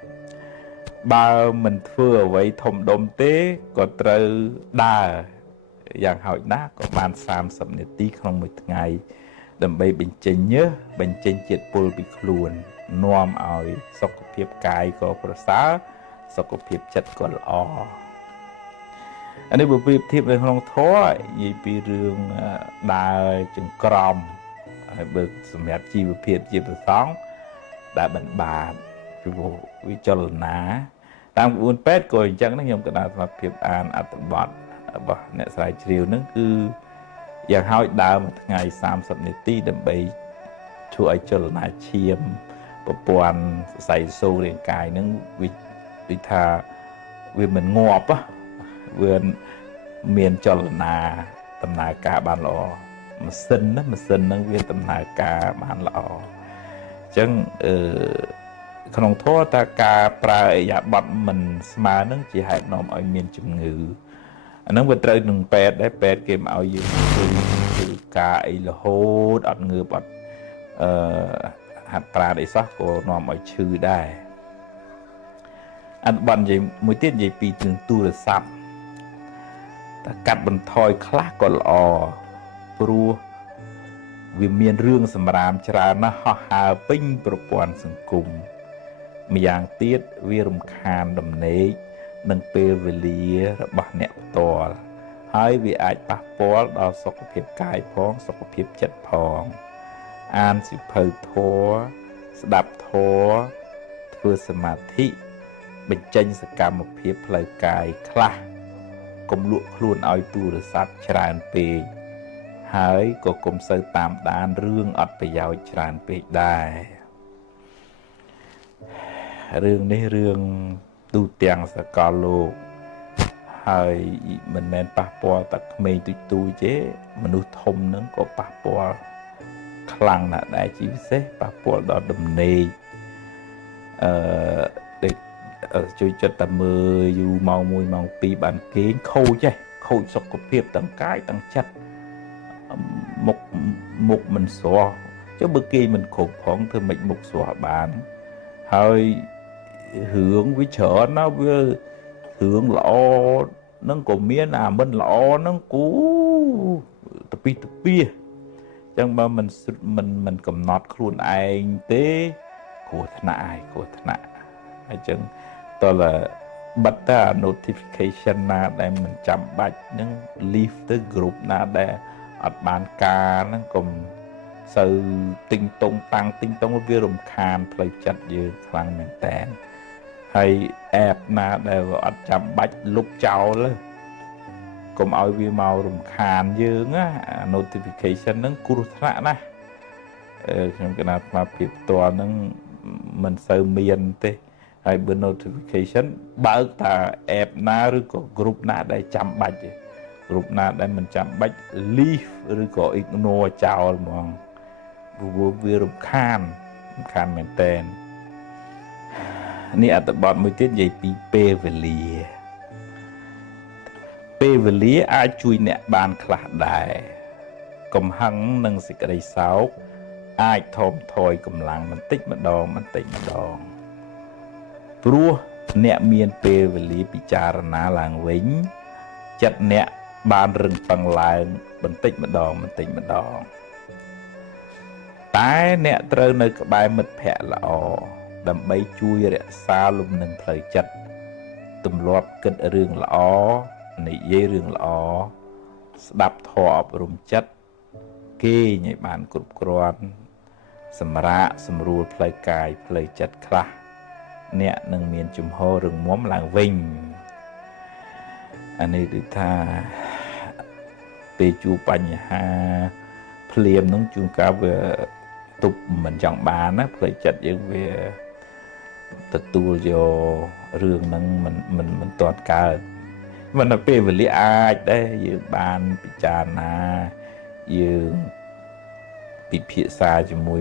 បើមិនធ្វើអ្វីធំដុំទេក៏ត្រូវដើរយ៉ាងហោចណាស់ក៏បាន30នាទីក្នុងមួយថ្ងៃដើម្បីបញ្ចេញញើសបញ្ចេញជាតិពុលពីខ្លួននាំឲ្យសុខភាពកាយក៏ប្រសើរសុខភាពចិត្តក៏ល្អអានេះបើប្រៀបធៀបនៅក្នុងធម៌និយាយពីរឿងដើរចង្ក្រមហើយបើសម្រាប់ជីវភាពជាប្រសង់ដែលបិណ្ឌបាតពីវិចលនាតាមក្បួនពេទ្យក៏អញ្ចឹងខ្ញុំក៏បានស្មារតីអានអត្ថបទរបស់អ្នកស្រាវជ្រាវហ្នឹងគឺយ៉ាងហោចដើរមួយថ្ងៃ30នាទីដើម្បីជួយឲ្យចលនាឈាមប្រព័ន្ធសរសៃសូររាងកាយហ្នឹងវាថាវាមិនងាប់វាមានចលនាដំណើរការបានល្អម៉ាស៊ីនហ្នឹងវាដំណើរការបានល្អអញ្ចឹងក្នុងធម៌ថាការប្រើអរិយាបថមិនស្មើនឹងជាហេតុនាំឲ្យមានជំងឺអាហ្នឹងវាត្រូវនឹងពេទ្យដែរពេទ្យគេមកឲ្យយើងធ្វើការអីរហូតអត់ងើបអត់ហាត់ប្រាណអីសោះក៏នាំឲ្យឈឺដែរអត្ថបទនិយាយមួយទៀតនិយាយពីរឿងទូរស័ព្ទតែកាត់បន្ថយខ្លះក៏ល្អព្រោះ វាមានរឿងសម្រាមច្រើនណាស់ហោះហើរពេញប្រព័ន្ធសង្គមម្យ៉ាងទៀតវារំខានដំណេកនិងពេលវេលារបស់អ្នកផ្ទាល់ហើយវាអាចប៉ះពាល់ដល់សុខភាពកាយផងសុខភាពចិត្តផងអានសៀវភៅធម៌ស្ដាប់ធម៌ធ្វើសមាធិបញ្ចេញសកម្មភាពផ្លូវកាយខ្លះកុំលក់ខ្លួនឲ្យទូរស័ព្ទច្រើនពេកហើយក៏កុំសូវតាមដានរឿងអត់ប្រយោជន៍ច្រើនពេកដែររឿងនេះរឿងទូទាំងសកលលោកហើយមិនមែនប៉ះពាល់តែក្មេងទូចទេមនុស្សធំហ្នឹងក៏ប៉ះពាល់ខ្លាំងណាស់ដែរជាពិសេសប៉ះពាល់ដល់ដំណេកជួយចិត្តតែមើលយូរម៉ោង1ម៉ោង2បានគេងខូចខូចសុខភាពទាំងកាយទាំងចិត្តមុខមិនស្រស់ចុះបើគេមិនគ្រប់ផងធ្វើម៉េចមុខស្រស់បានហើយរឿងវាច្រើនណាស់វារឿងល្អនឹងក៏មានអាមិនល្អនឹងគូតពីអញ្ចឹងបើមិនកំណត់ខ្លួនឯងទេគ្រោះថ្នាក់អញ្ចឹងតើបិទតែ notification ណាដែលមិនចាំបាច់ហ្នឹង leave ទៅ group ណាដែលអត់បានការហ្នឹងកុំសូវទិញតុងវារំខានផ្លូវចិត្តយើងខ្លាំងមែនតើហើយ app ណាដែលអត់ចាំបាច់លុបចោលកុំឲ្យវាមករំខានយើងណា notification ហ្នឹងគ្រោះថ្នាក់ណាស់ខ្ញុំគណៈស្មារតីផ្ទាល់ហ្នឹងមិនសូវមានទេហើយបើ notification បើកតា app ណាឬក៏ group ណាដែលចាំបាច់ទេ group ណាដែលមិនចាំបាច់ leave ឬក៏ ignore ចោលហ្មងព្រោះវារំខានមែនតើនេះអត្ថបទមួយទៀតនិយាយពីពេលវេលាអាចជួយអ្នកបានខ្លះដែរកំហឹងនិងសេចក្តីសោកអាចថមថយកម្លាំងបន្តិចម្ដងព្រោះអ្នកមានពេលវេលាពិចារណាឡើងវិញចិត្តអ្នកបានរឹងប៉ឹងឡើងបន្តិចម្ដងតែអ្នកត្រូវនៅក្បែរមិត្តភក្តិល្អដើម្បីជួយរក្សាលំនឹងផ្លូវចិត្តទម្លាប់គិតរឿងល្អនិយាយរឿងល្អស្ដាប់ធម៌អប់រំចិត្តគេងឲ្យបានគ្រប់គ្រាន់សម្រាកសម្រួលផ្លូវកាយផ្លូវចិត្តខ្លះអ្នកនឹងមានជំហររឹងមាំឡើងវិញអានេះគឺថាពេលជួបបញ្ហាភ្លាមនឹងជួនកាលវាទប់មិនចង់បានណាផ្លូវចិត្តយើងវាទទួលយករឿងហ្នឹងមិនទាន់កើតមិនដល់ពេលវេលាអាចដែរយើងបានពិចារណាយើងពិភាក្សាជាមួយ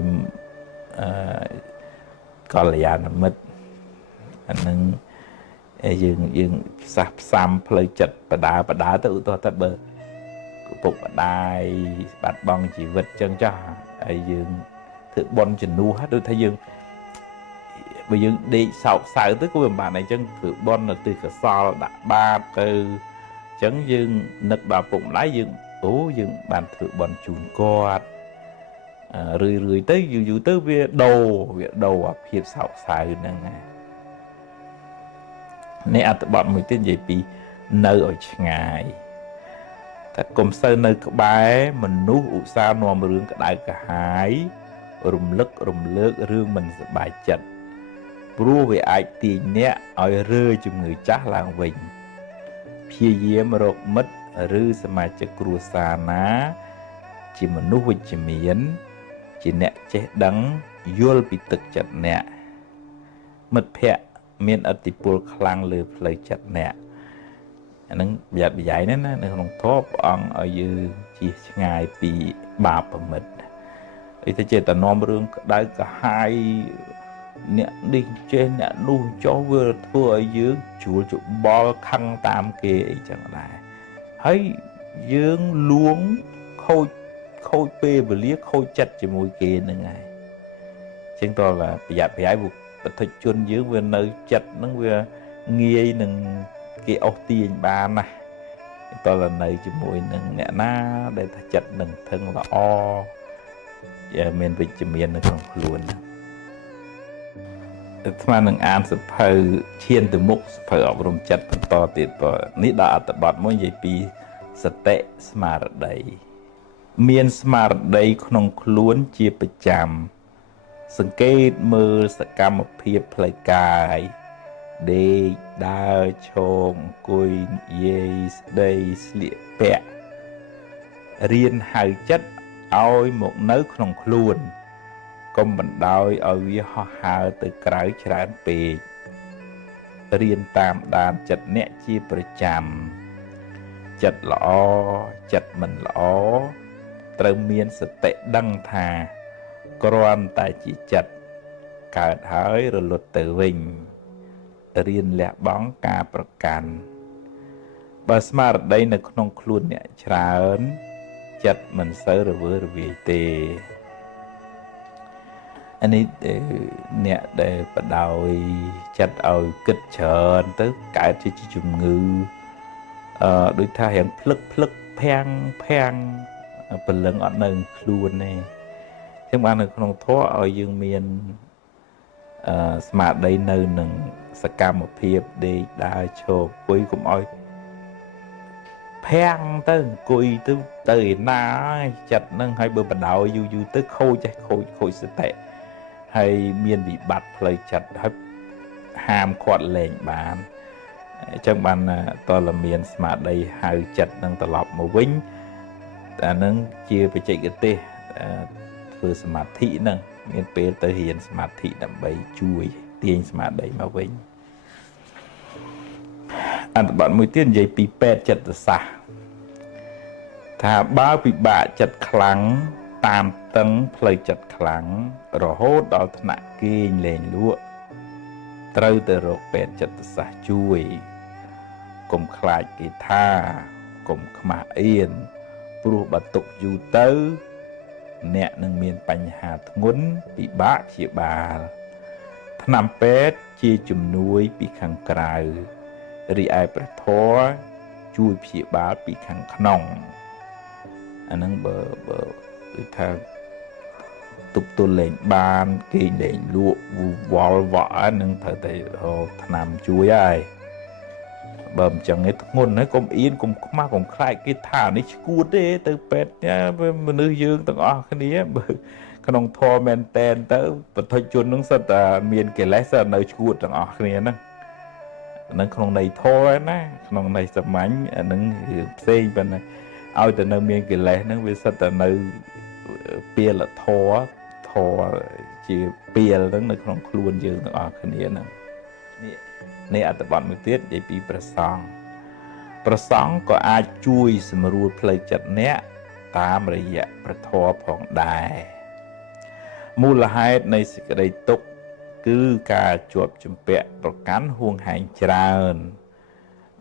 កល្យាណមិត្តអានឹងយើងផ្សះផ្សំផ្លូវចិត្តបដាទៅឧទាហរណ៍ថាបើពុកម្ដាយបាត់បង់ជីវិតចឹងចាស់ហើយយើងធ្វើបន់ជំនួសដូចថាយើងបើយើងដេកសោកសៅទៅក៏មិនបានអីចឹងធ្វើបន់នៅទិសកសលដាក់បាតទៅចឹងយើងនឹកដល់ពុកម្ដាយយើងបានធ្វើបន់ជូនគាត់រឿយទៅយូរទៅវាដូរអាភាពសោកសៅហ្នឹងណានេះអត្ថបទមួយទៀតនិយាយពីនៅឲ្យឆ្ងាយតែកុំសូវនៅក្បែរមនុស្សឧស្សាហ៍នាំរឿងក្តៅក្រហាយរំលឹករឿងមិនសប្បាយចិត្តព្រោះវាអាចទាញអ្នកឲ្យរើជំងឺចាស់ឡើងវិញព្យាយាមរកមិត្តឬសមាជិកគ្រួសារណាជាមនុស្សវិជ្ជមានជាអ្នកចេះដឹងយល់ពីទឹកចិត្តអ្នកមិត្តភក្តិមានឥទ្ធិពលខ្លាំងលើផ្លូវចិត្តអ្នកអានឹងប្រយ័ត្នប្រយែងណានៅក្នុងធម៌ព្រះអង្គឲ្យយើងជៀសឆ្ងាយពីបាបប្រមិតអីទៅចេះតែនាំរឿងក្តៅក្រហាយអ្នកនេះចេះអ្នកនោះចុះវាធ្វើឲ្យយើងជួលច្បល់ខឹងតាមគេអីចឹងដែរហើយយើងលួងខូចពេលវេលាខូចចិត្តជាមួយគេហ្នឹងហើយចឹងតើប្រយ័ត្នប្រយែងបទជនយើងវានៅចិត្តហ្នឹងវាងាយនឹងគេអស់ទាញបានណាតើនៅជាមួយនឹងអ្នកណាដែលថាចិត្តនឹងធឹងល្អ មានវិជ្ជមាននៅក្នុងខ្លួនស្មាននឹងអានសភៅឈានទៅមុខសភៅអប់រំចិត្តបន្តទៀតបើនេះដល់អត្ថបទមួយនិយាយពីសតិស្មារតីមានស្មារតីក្នុងខ្លួនជាប្រចាំសង្កេតមើលសកម្មភាពផ្លូវកាយដេកដើរឈរអង្គុយនិយាយស្ដីស្លៀកពាក់រៀនហៅចិត្តឲ្យមកនៅក្នុងខ្លួនកុំបណ្ដោយឲ្យវាហោះហើរទៅក្រៅច្រើនពេករៀនតាមដានចិត្តអ្នកជាប្រចាំចិត្តល្អចិត្តមិនល្អត្រូវមានសតិដឹងថាគ្រាន់តែជាចិត្តកើតហើយរលត់ទៅវិញរៀនលះបង់ការប្រកាន់បើស្មារតីនៅក្នុងខ្លួនអ្នកច្រើនចិត្តមិនសូវរវើរវាយទេអានេះអ្នកដែលបដោយចិត្តឲ្យគិតច្រើនទៅកើតជាជំងឺដូចថារៀងភ្លឹកភាំងព្រលឹងអត់នៅខ្លួនទេចឹងបាននៅក្នុងធម៌ឲ្យយើងមានស្មារតីនៅនឹងសកម្មភាពដេកដើរឈរអង្គុយកុំឲ្យភាំងទៅអង្គុយទៅឯណាចិត្តហ្នឹងឲ្យបើបដោយយូរទៅខូចសតិហើយមានវិបត្តិផ្លូវចិត្តហើយហាមគាត់លែងបានអញ្ចឹងបានតលមានស្មារតីហៅចិត្តនឹងត្រឡប់មកវិញអានឹងជាបច្ចេកទេសធ្វើសមាធិហ្នឹងមានពេលទៅរៀនសមាធិដើម្បីជួយទាញស្មារតីមកវិញអត្ថបទមួយទៀតនិយាយពីពេទ្យចិត្តសាស្ត្រថាបើពិបាកចិត្តខ្លាំងតាមតឹងផ្លូវចិត្តខ្លាំងរហូតដល់ថ្នាក់គេងលែងលក់ត្រូវទៅរកពេទ្យចិត្តសាស្ត្រជួយកុំខ្លាចគេថាកុំខ្មាស់អៀនព្រោះបើទុកយូរទៅអ្នកនឹងមានបញ្ហាធ្ងន់ពិបាកព្យាបាលថ្នាំពេទ្យជាជំនួយពីខាងក្រៅរីឯព្រះធម៌ជួយព្យាបាលពីខាងក្នុងអាហ្នឹងបើដូចថាទប់ទល់លែងបានគេលែងលក់វល់វក់ហ្នឹងត្រូវតែថ្នាំជួយហើយបើមិនចឹងទេធ្ងន់ហើយកុំអៀនកុំខ្មាស់កុំខ្លាចគេថានេះឈួតទេទៅពេទ្យមនុស្សយើងទាំងអស់គ្នាបើក្នុងធម៌មែនតែនទៅបុថុជននឹងសិតតែមានកិលេសនៅឈួតទាំងអស់គ្នាហ្នឹងក្នុងន័យធម៌ណាក្នុងន័យសាមញ្ញអានឹងរឿងផ្សេងប៉ុន្តែឲ្យតែនៅមានកិលេសហ្នឹងវាសិតតែនៅពាលធម៌ជាពាលហ្នឹងនៅក្នុងខ្លួនយើងទាំងអស់គ្នាហ្នឹងនេះអត្ថបទមួយទៀតនិយាយពីព្រះសង្ឃក៏អាចជួយសម្រួលផ្លូវចិត្តអ្នកតាមរយៈព្រះធម៌ផងដែរមូលហេតុនៃសេចក្តីទុក្ខគឺការជាប់ជំពាក់ប្រកាន់ហួងហែងច្រើន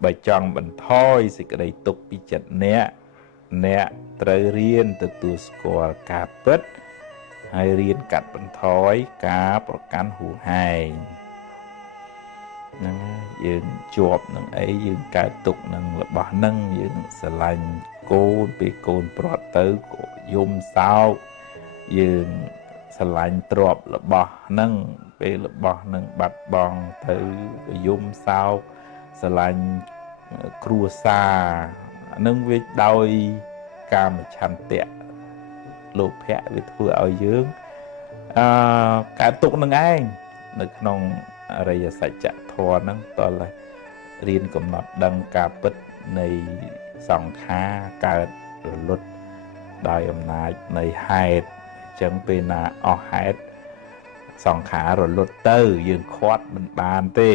បើចង់បន្ថយសេចក្តីទុក្ខពីចិត្តអ្នកត្រូវរៀនទទួលស្គាល់ការពិតហើយរៀនកាត់បន្ថយការប្រកាន់ហួងហែងហ្នឹងយើងជាប់នឹងអីយើងកើតទុកនឹងរបស់ហ្នឹងយើងស្រឡាញ់កូនពេលកូនប្រត់ទៅក៏យំសោកយើងស្រឡាញ់ទ្រព្យរបស់ហ្នឹងពេលរបស់ហ្នឹងបាត់បង់ទៅក៏យំសោកស្រឡាញ់គ្រួសារហ្នឹងវាដោយកាមឆន្ទៈលោភៈវាធ្វើឲ្យយើងកើតទុកនឹងឯងនៅក្នុងអរិយសច្ចធម៌ហ្នឹងតើរៀនកំណត់ដឹងការពិតនៃសង្ខារកើតរលត់ដោយអំណាចនៃហេតុអញ្ចឹងពេលណាអស់ហេតុសង្ខាររលត់ទៅយើងខាត់មិនបានទេ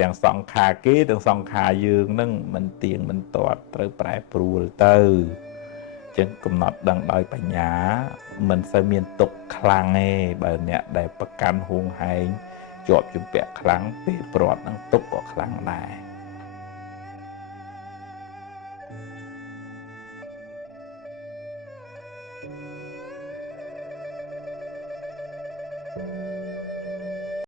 ទាំងសង្ខារគេទាំងសង្ខារយើងហ្នឹងមិនទៀងមិនទាត់ត្រូវប្រែប្រួលទៅអញ្ចឹងកំណត់ដឹងដោយបញ្ញាមិនសូវមានទុក្ខខ្លាំងទេបើអ្នកដែលប្រកាន់ហួងហែងជាប់ជំពាក់ខ្លាំងពេលព្រាត់នឹងទុក្ខក៏ខ្លាំងដែរ